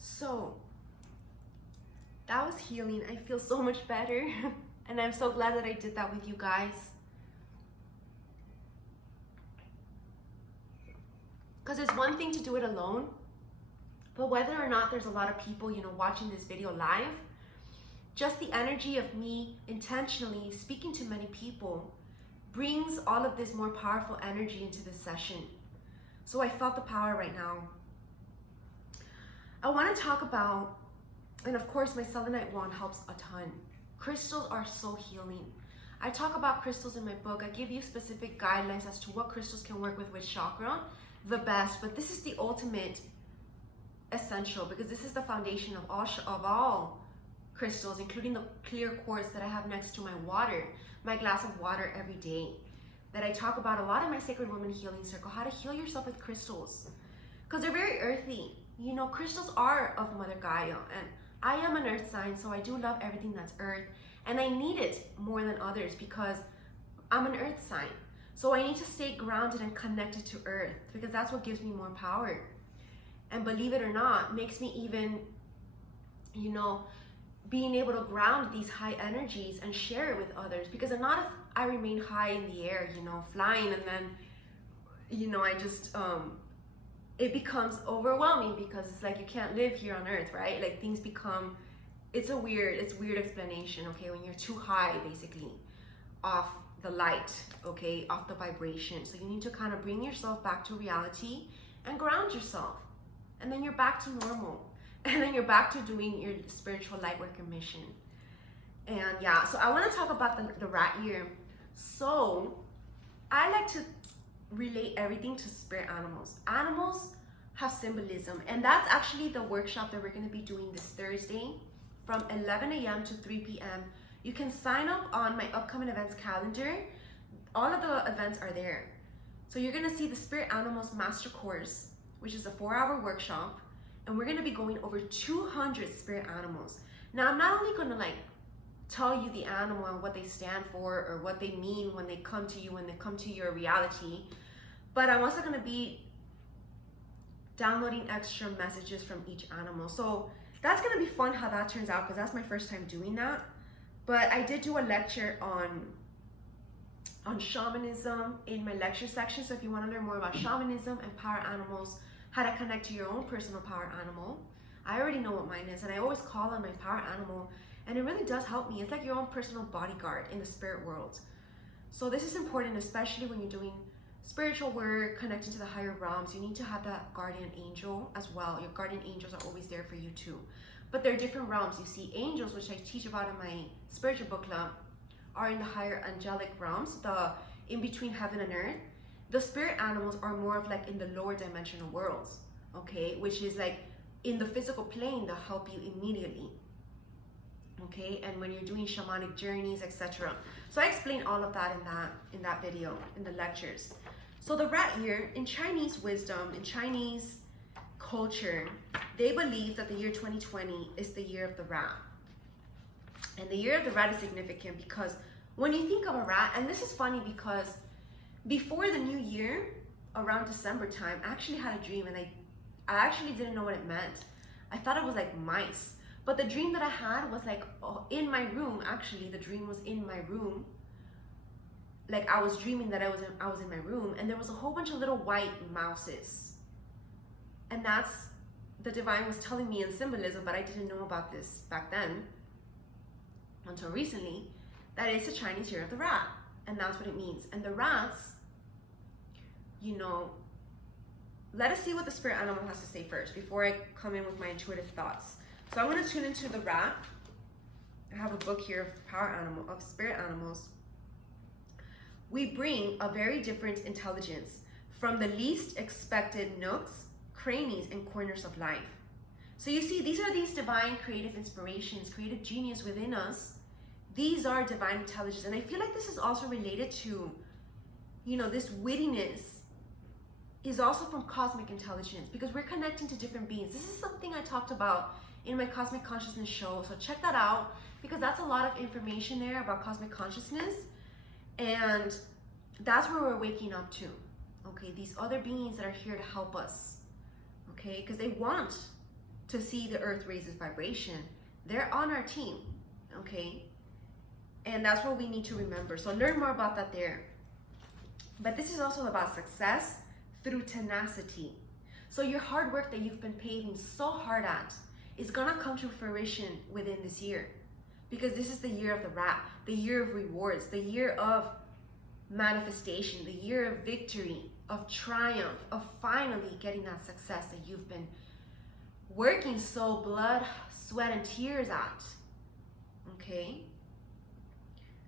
So, that was healing. I feel so much better. And I'm so glad that I did that with you guys. Because it's one thing to do it alone, but whether or not there's a lot of people, watching this video live, just the energy of me intentionally speaking to many people brings all of this more powerful energy into this session. So I felt the power right now. I want to talk about, and of course my selenite wand helps a ton. Crystals are so healing. I talk about crystals in my book. I give you specific guidelines as to what crystals can work with which chakra the best, but this is the ultimate essential because this is the foundation of all crystals, including the clear quartz that I have next to my water, my glass of water every day, that I talk about a lot in my Sacred Woman Healing Circle, how to heal yourself with crystals, because they're very earthy. Crystals are of Mother Gaia, and I am an earth sign, so I do love everything that's earth, and I need it more than others because I'm an earth sign. So I need to stay grounded and connected to earth because that's what gives me more power. And believe it or not, makes me even, being able to ground these high energies and share it with others, because if not, if I remain high in the air, flying, and then, I just, it becomes overwhelming because it's like you can't live here on earth, right? Like things become, it's weird explanation, okay? When you're too high, basically, off the light, okay, off the vibration. So you need to kind of bring yourself back to reality and ground yourself, and then you're back to normal, and then you're back to doing your spiritual light work and mission. And yeah, so I want to talk about the rat year. So I like to relate everything to spirit animals. Animals have symbolism, and that's actually the workshop that we're going to be doing this Thursday from 11 a.m. to 3 p.m. You can sign up on my upcoming events calendar. All of the events are there. So you're gonna see the Spirit Animals Master Course, which is a 4-hour workshop, and we're gonna be going over 200 spirit animals. Now, I'm not only gonna tell you the animal and what they stand for or what they mean when they come to you, when they come to your reality, but I'm also gonna be downloading extra messages from each animal. So that's gonna be fun how that turns out, because that's my first time doing that. But I did do a lecture on shamanism in my lecture section. So if you want to learn more about shamanism and power animals, how to connect to your own personal power animal, I already know what mine is, and I always call on my power animal, and it really does help me. It's like your own personal bodyguard in the spirit world. So this is important, especially when you're doing spiritual work, connecting to the higher realms. You need to have that guardian angel as well. Your guardian angels are always there for you too. But there are different realms. You see, angels, which I teach about in my spiritual book club, are in the higher angelic realms, the in between heaven and earth. The spirit animals are more of in the lower dimensional worlds, okay, which is in the physical plane, they'll help you immediately, okay, and when you're doing shamanic journeys, etc. So I explain all of that in that video, in the lectures. So the rat year, in Chinese wisdom, in Chinese culture, they believe that the year 2020 is the year of the rat. And the year of the rat is significant because when you think of a rat, and this is funny because before the new year, around December time, I actually had a dream, and I actually didn't know what it meant. I thought it was like mice. But the dream that I had was like in my room. Actually, the dream was in my room. Like I was dreaming that I was in my room, and there was a whole bunch of little white mouses. And that's, the divine was telling me in symbolism, but I didn't know about this back then until recently, that it's a Chinese year of the rat. And that's what it means. And the rats, you know, let us see what the spirit animal has to say first before I come in with my intuitive thoughts. So I'm going to tune into the rat. I have a book here of spirit animals. We bring a very different intelligence from the least expected nooks, crannies, and corners of life. So you see, these are these divine creative inspirations, creative genius within us. These are divine intelligence. And I feel like this is also related to, you know, this wittiness is also from cosmic intelligence, because we're connecting to different beings. This is something I talked about in my Cosmic Consciousness show. So check that out, because that's a lot of information there about cosmic consciousness. And that's where we're waking up to, okay? These other beings that are here to help us, okay? Because they want to see the earth raise its vibration. They're on our team, okay? And that's what we need to remember. So learn more about that there. But this is also about success through tenacity. So your hard work that you've been paving so hard at is gonna come to fruition within this year. Because this is the year of the rat, the year of rewards, the year of manifestation, the year of victory, of triumph, of finally getting that success that you've been working so blood, sweat, and tears at, okay?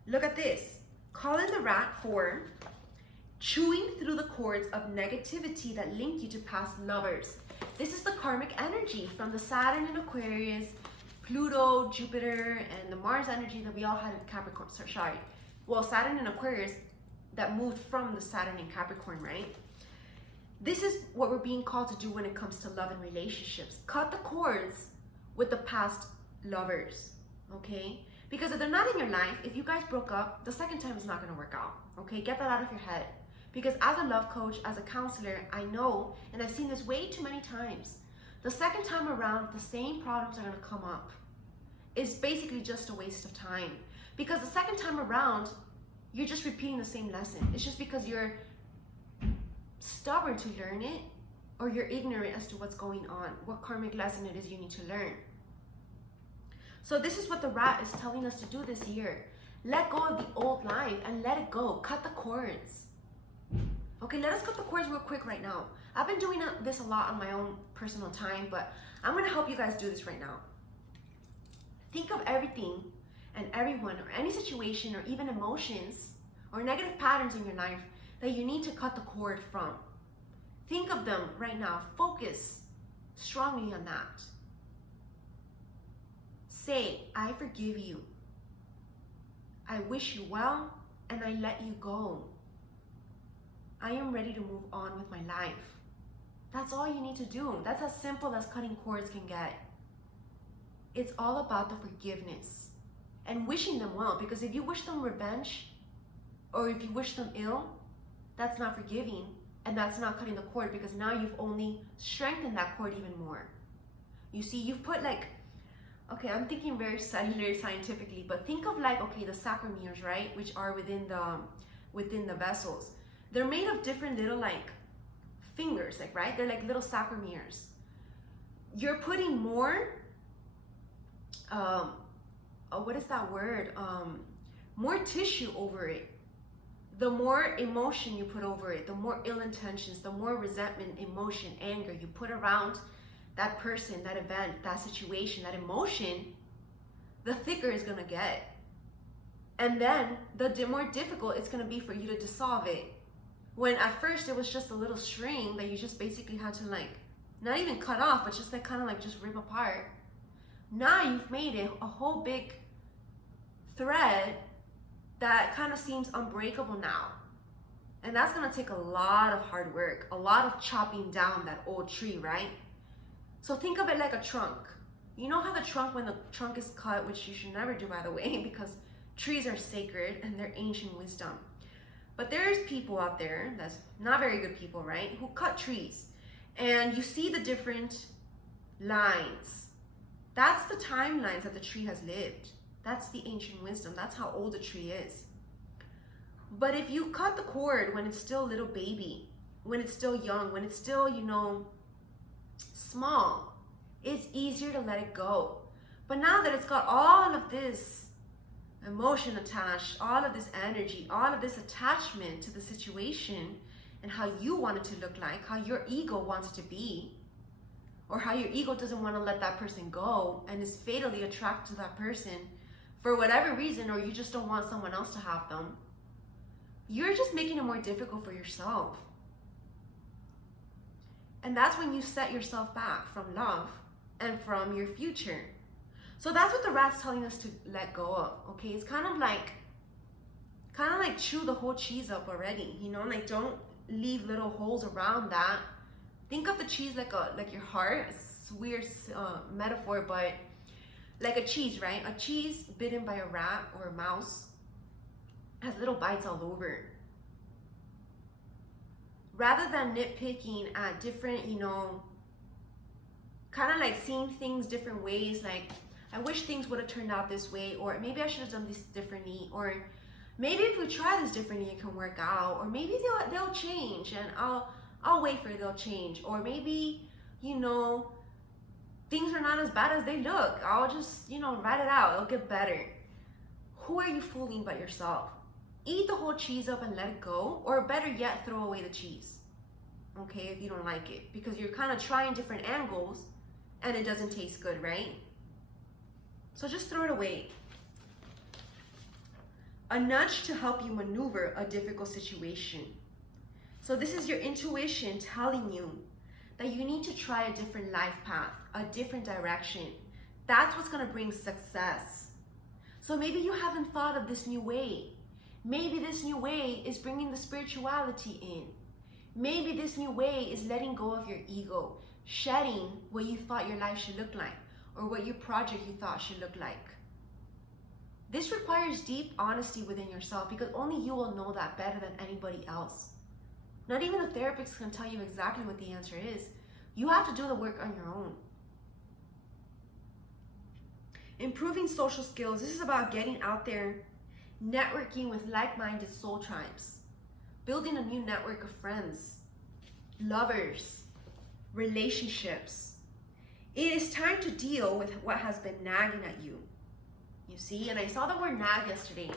Look at this. Call in the rat for chewing through the cords of negativity that link you to past lovers. This is the karmic energy from the Saturn in Aquarius, Pluto, Jupiter, and the Mars energy that we all had in Capricorn. Sorry. Well, Saturn in Aquarius that moved from the Saturn in Capricorn, right? This is what we're being called to do when it comes to love and relationships. Cut the cords with the past lovers, okay? Because if they're not in your life, if you guys broke up, the second time is not gonna work out, okay? Get that out of your head. Because as a love coach, as a counselor, I know, and I've seen this way too many times, the second time around, the same problems are gonna come up. It's basically just a waste of time. Because the second time around, you're just repeating the same lesson. It's just because you're stubborn to learn it, or you're ignorant as to what's going on, what karmic lesson it is you need to learn. So this is what the rat is telling us to do this year. Let go of the old life and let it go. Cut the cords. Okay, let us cut the cords real quick right now. I've been doing this a lot on my own personal time, but I'm gonna help you guys do this right now. Think of everything and everyone, or any situation, or even emotions, or negative patterns in your life that you need to cut the cord from. Think of them right now. Focus strongly on that. Say, I forgive you. I wish you well, and I let you go. I am ready to move on with my life. That's all you need to do. That's as simple as cutting cords can get. It's all about the forgiveness and wishing them well, because if you wish them revenge, or if you wish them ill, that's not forgiving, and that's not cutting the cord, because now you've only strengthened that cord even more. You see, you've put like, okay, I'm thinking very cellular scientifically, but think of like, okay, the sarcomeres, right, which are within the vessels. They're made of different little like fingers, like, right? They're like little sarcomeres. You're putting more, what is that word? More tissue over it. The more emotion you put over it, the more ill intentions, the more resentment, emotion, anger you put around that person, that event, that situation, that emotion, the thicker it's gonna get. And then the more difficult it's gonna be for you to dissolve it. When at first it was just a little string that you just basically had to like, not even cut off, but just like kind of like just rip apart. Now you've made it a whole big thread that kind of seems unbreakable now. And that's gonna take a lot of hard work, a lot of chopping down that old tree, right? So think of it like a trunk. You know how the trunk, when the trunk is cut, which you should never do, by the way, because trees are sacred and they're ancient wisdom. But there's people out there, that's not very good people, right, who cut trees. And you see the different lines That's the timelines that the tree has lived. That's the ancient wisdom. That's how old a tree is. But if you cut the cord when it's still a little baby, when it's still young, when it's still, you know, small, it's easier to let it go. But now that it's got all of this emotion attached, all of this energy, all of this attachment to the situation and how you want it to look like, how your ego wants it to be, or how your ego doesn't want to let that person go and is fatally attracted to that person for whatever reason, or you just don't want someone else to have them, you're just making it more difficult for yourself. And that's when you set yourself back from love and from your future. So that's what the rat's telling us to let go of, okay? It's kind of like chew the whole cheese up already, you know? Like, don't leave little holes around that. Think of the cheese like your heart. It's a weird metaphor, but like a cheese, right? A cheese bitten by a rat or a mouse has little bites all over. Rather than nitpicking at different, you know, kind of like seeing things different ways, like, I wish things would have turned out this way, or maybe I should have done this differently, or maybe if we try this differently it can work out, or maybe they'll change and I'll wait for it, they'll change, or maybe, you know, things are not as bad as they look. I'll just, you know, write it out, it'll get better. Who are you fooling but yourself? Eat the whole cheese up and let it go, or better yet, throw away the cheese, okay, if you don't like it, because you're kind of trying different angles and it doesn't taste good, right? So just throw it away. A nudge to help you maneuver a difficult situation. So this is your intuition telling you that you need to try a different life path, a different direction. That's what's going to bring success. So maybe you haven't thought of this new way. Maybe this new way is bringing the spirituality in. Maybe this new way is letting go of your ego, shedding what you thought your life should look like, or what your project you thought should look like. This requires deep honesty within yourself, because only you will know that better than anybody else. Not even a therapist can tell you exactly what the answer is. You have to do the work on your own. Improving social skills. This is about getting out there, networking with like-minded soul tribes, building a new network of friends, lovers, relationships. It is time to deal with what has been nagging at you. You see, and I saw the word nag yesterday,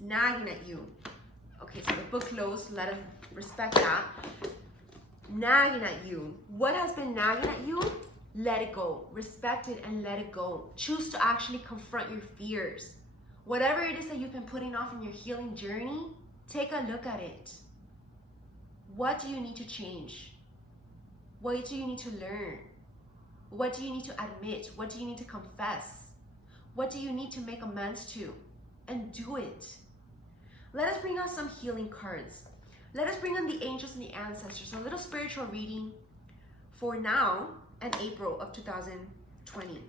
nagging at you. Okay, so the book closed, let us respect that. Nagging at you. What has been nagging at you? Let it go. Respect it and let it go. Choose to actually confront your fears. Whatever it is that you've been putting off in your healing journey, take a look at it. What do you need to change? What do you need to learn? What do you need to admit? What do you need to confess? What do you need to make amends to? And do it. Let us bring out some healing cards. Let us bring in the angels and the ancestors. A little spiritual reading for now and April of 2020.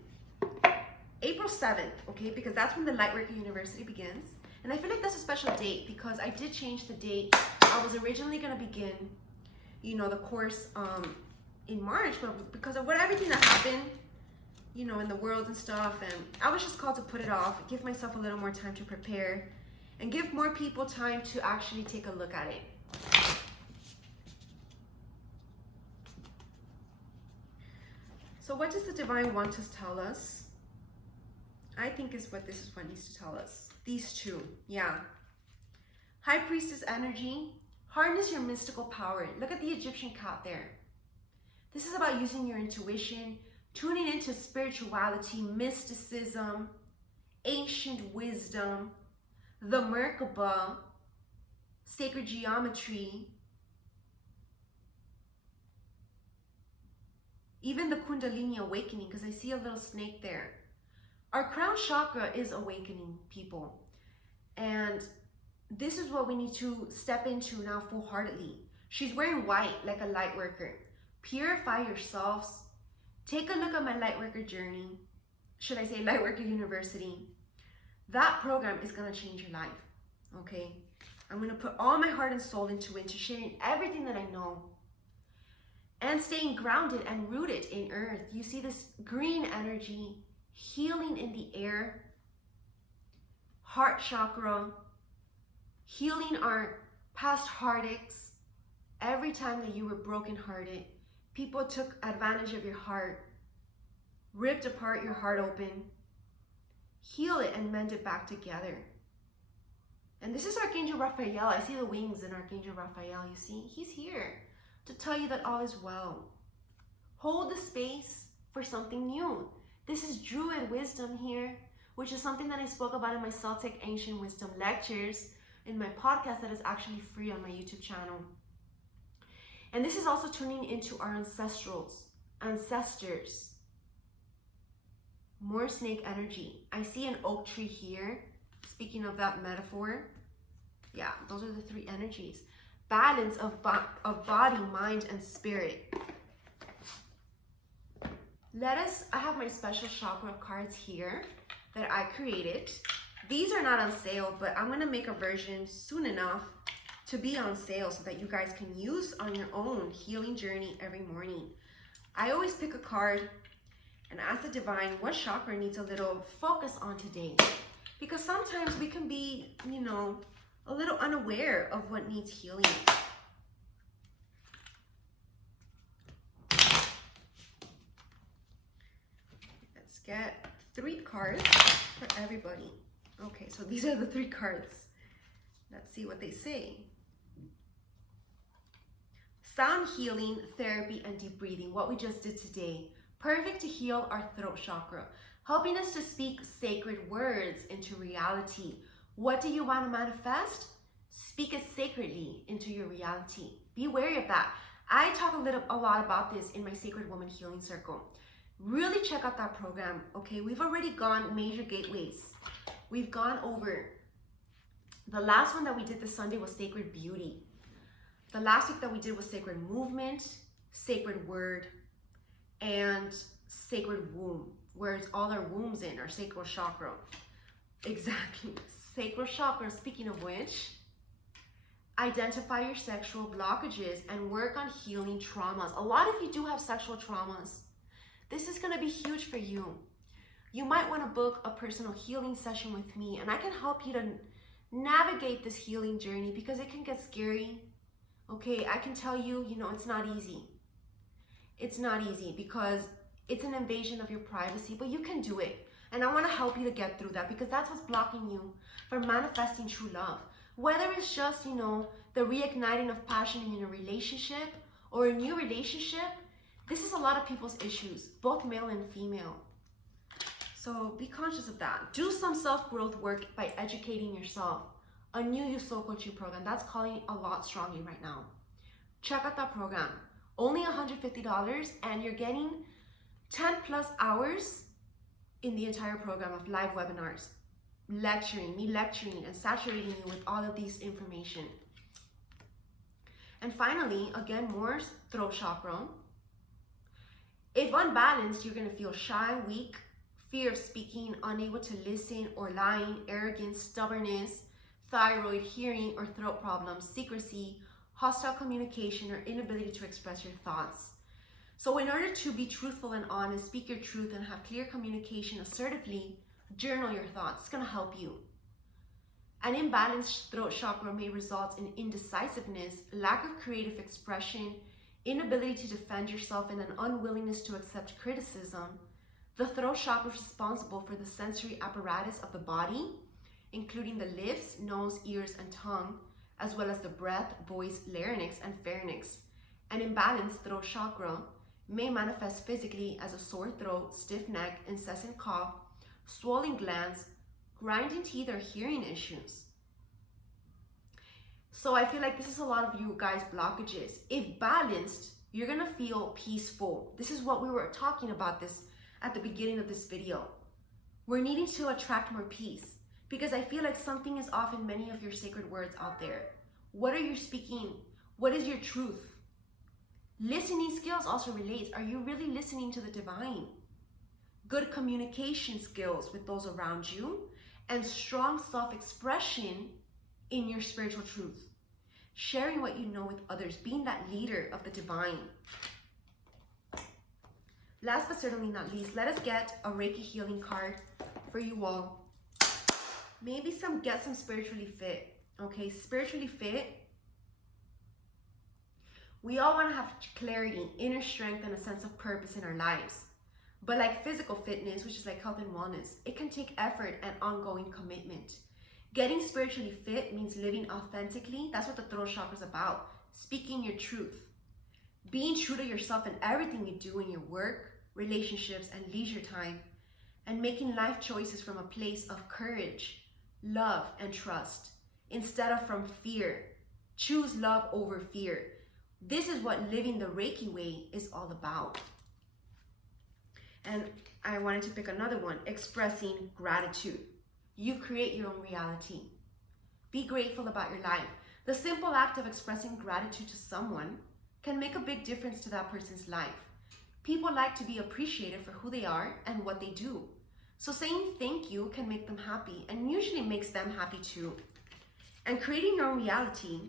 April 7th, okay, because that's when the Lightworker University begins. And I feel like that's a special date because I did change the date. I was originally going to begin, you know, the course in March, but because of everything that happened, you know, in the world and stuff, and I was just called to put it off, give myself a little more time to prepare, and give more people time to actually take a look at it. So what does the divine want us to tell us? I think this is what needs to tell us. These two, yeah. High Priestess energy, harness your mystical power. Look at the Egyptian cat there. This is about using your intuition, tuning into spirituality, mysticism, ancient wisdom, the Merkaba, sacred geometry, even the Kundalini awakening, because I see a little snake there. Our crown chakra is awakening, people. And this is what we need to step into now full-heartedly. She's wearing white like a light worker. Purify yourselves. Take a look at my Lightworker journey. Should I say Lightworker University? That program is going to change your life, okay? I'm going to put all my heart and soul into sharing everything that I know. And staying grounded and rooted in earth. You see this green energy healing in the air, heart chakra, healing our past heartaches. Every time that you were brokenhearted, people took advantage of your heart, ripped apart your heart open, heal it and mend it back together. And this is Archangel Raphael. I see the wings in Archangel Raphael. You see, he's here to tell you that all is well. Hold the space for something new. This is Druid wisdom here, which is something that I spoke about in my Celtic Ancient Wisdom lectures in my podcast that is actually free on my YouTube channel. And this is also tuning into our ancestors. More snake energy. I see an oak tree here. Speaking of that metaphor, yeah, those are the three energies. Balance of body, mind, and spirit. I have my special chakra cards here that I created. These are not on sale, but I'm gonna make a version soon enough to be on sale so that you guys can use on your own healing journey every morning. I always pick a card and ask the divine what chakra needs a little focus on today. Because sometimes we can be, you know, a little unaware of what needs healing. Let's get 3 cards for everybody. Okay, so these are the 3 cards. Let's see what they say. Sound healing, therapy, and deep breathing. What we just did today. Perfect to heal our throat chakra. Helping us to speak sacred words into reality. What do you want to manifest? Speak it sacredly into your reality. Be wary of that. I talk a lot about this in my Sacred Woman Healing Circle. Really check out that program, okay? We've already gone major gateways. We've gone over. The last one that we did this Sunday was Sacred Beauty. The last week that we did was Sacred Movement, Sacred Word, and Sacred Womb, where it's all our wombs in, our sacral chakra. Exactly, sacral chakra. Speaking of which, identify your sexual blockages and work on healing traumas. A lot of you do have sexual traumas. This is gonna be huge for you. You might wanna book a personal healing session with me, and I can help you to navigate this healing journey because it can get scary. Okay, I can tell you, you know, it's not easy. It's not easy because it's an invasion of your privacy, but you can do it. And I want to help you to get through that because that's what's blocking you from manifesting true love. Whether it's just, you know, the reigniting of passion in a relationship or a new relationship, this is a lot of people's issues, both male and female. So be conscious of that. Do some self-growth work by educating yourself. A new You Soul Coaching program, that's calling a lot strongly right now. Check out that program. Only $150, and you're getting 10 plus hours in the entire program of live webinars, me lecturing and saturating you with all of these information. And finally, again, more throat chakra. If unbalanced, you're gonna feel shy, weak, fear of speaking, unable to listen or lying, arrogance, stubbornness, thyroid, hearing or throat problems, secrecy, hostile communication, or inability to express your thoughts. So in order to be truthful and honest, speak your truth and have clear communication assertively, journal your thoughts. It's gonna help you. An imbalanced throat chakra may result in indecisiveness, lack of creative expression, inability to defend yourself, and an unwillingness to accept criticism. The throat chakra is responsible for the sensory apparatus of the body, including the lips, nose, ears, and tongue, as well as the breath, voice, larynx, and pharynx. An imbalanced throat chakra may manifest physically as a sore throat, stiff neck, incessant cough, swollen glands, grinding teeth, or hearing issues. So I feel like this is a lot of you guys' blockages. If balanced, you're gonna feel peaceful. This is what we were talking about this at the beginning of this video. We're needing to attract more peace because I feel like something is off in many of your sacred words out there. What are you speaking? What is your truth? Listening skills also relates. Are you really listening to the divine? Good communication skills with those around you and strong self-expression in your spiritual truth. Sharing what you know with others, being that leader of the divine. Last but certainly not least, let us get a Reiki healing card for you all. Maybe get some spiritually fit. Okay, spiritually fit. We all want to have clarity, inner strength, and a sense of purpose in our lives. But like physical fitness, which is like health and wellness, it can take effort and ongoing commitment. Getting spiritually fit means living authentically. That's what the throat chakra is about. Speaking your truth. Being true to yourself in everything you do in your work, relationships, and leisure time. And making life choices from a place of courage, love, and trust, instead of from fear. Choose love over fear. This is what living the Reiki way is all about. And I wanted to pick another one, expressing gratitude. You create your own reality. Be grateful about your life. The simple act of expressing gratitude to someone can make a big difference to that person's life. People like to be appreciated for who they are and what they do. So saying thank you can make them happy and usually makes them happy too. And creating your own reality.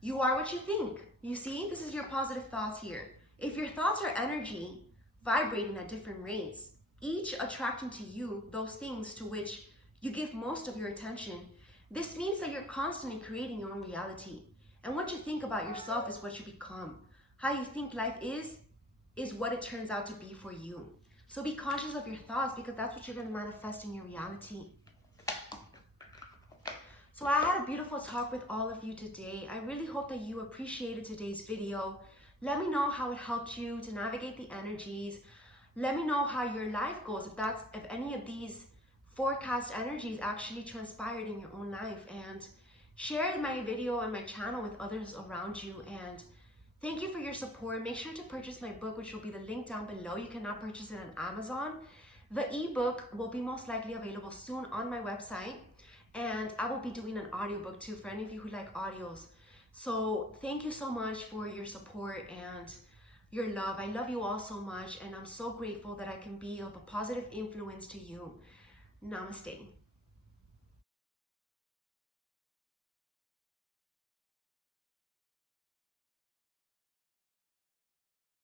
You are what you think. You see, this is your positive thoughts here. If your thoughts are energy vibrating at different rates, each attracting to you those things to which you give most of your attention, this means that you're constantly creating your own reality. And what you think about yourself is what you become. How you think life is what it turns out to be for you. So be conscious of your thoughts, because that's what you're going to manifest in your reality. So I had a beautiful talk with all of you today. I really hope that you appreciated today's video. Let me know how it helped you to navigate the energies. Let me know how your life goes, if any of these forecast energies actually transpired in your own life. And share my video and my channel with others around you. And thank you for your support. Make sure to purchase my book, which will be the link down below. You cannot purchase it on Amazon. The ebook will be most likely available soon on my website. And I will be doing an audiobook too for any of you who like audios. So thank you so much for your support and your love. I love you all so much, and I'm so grateful that I can be of a positive influence to you. Namaste.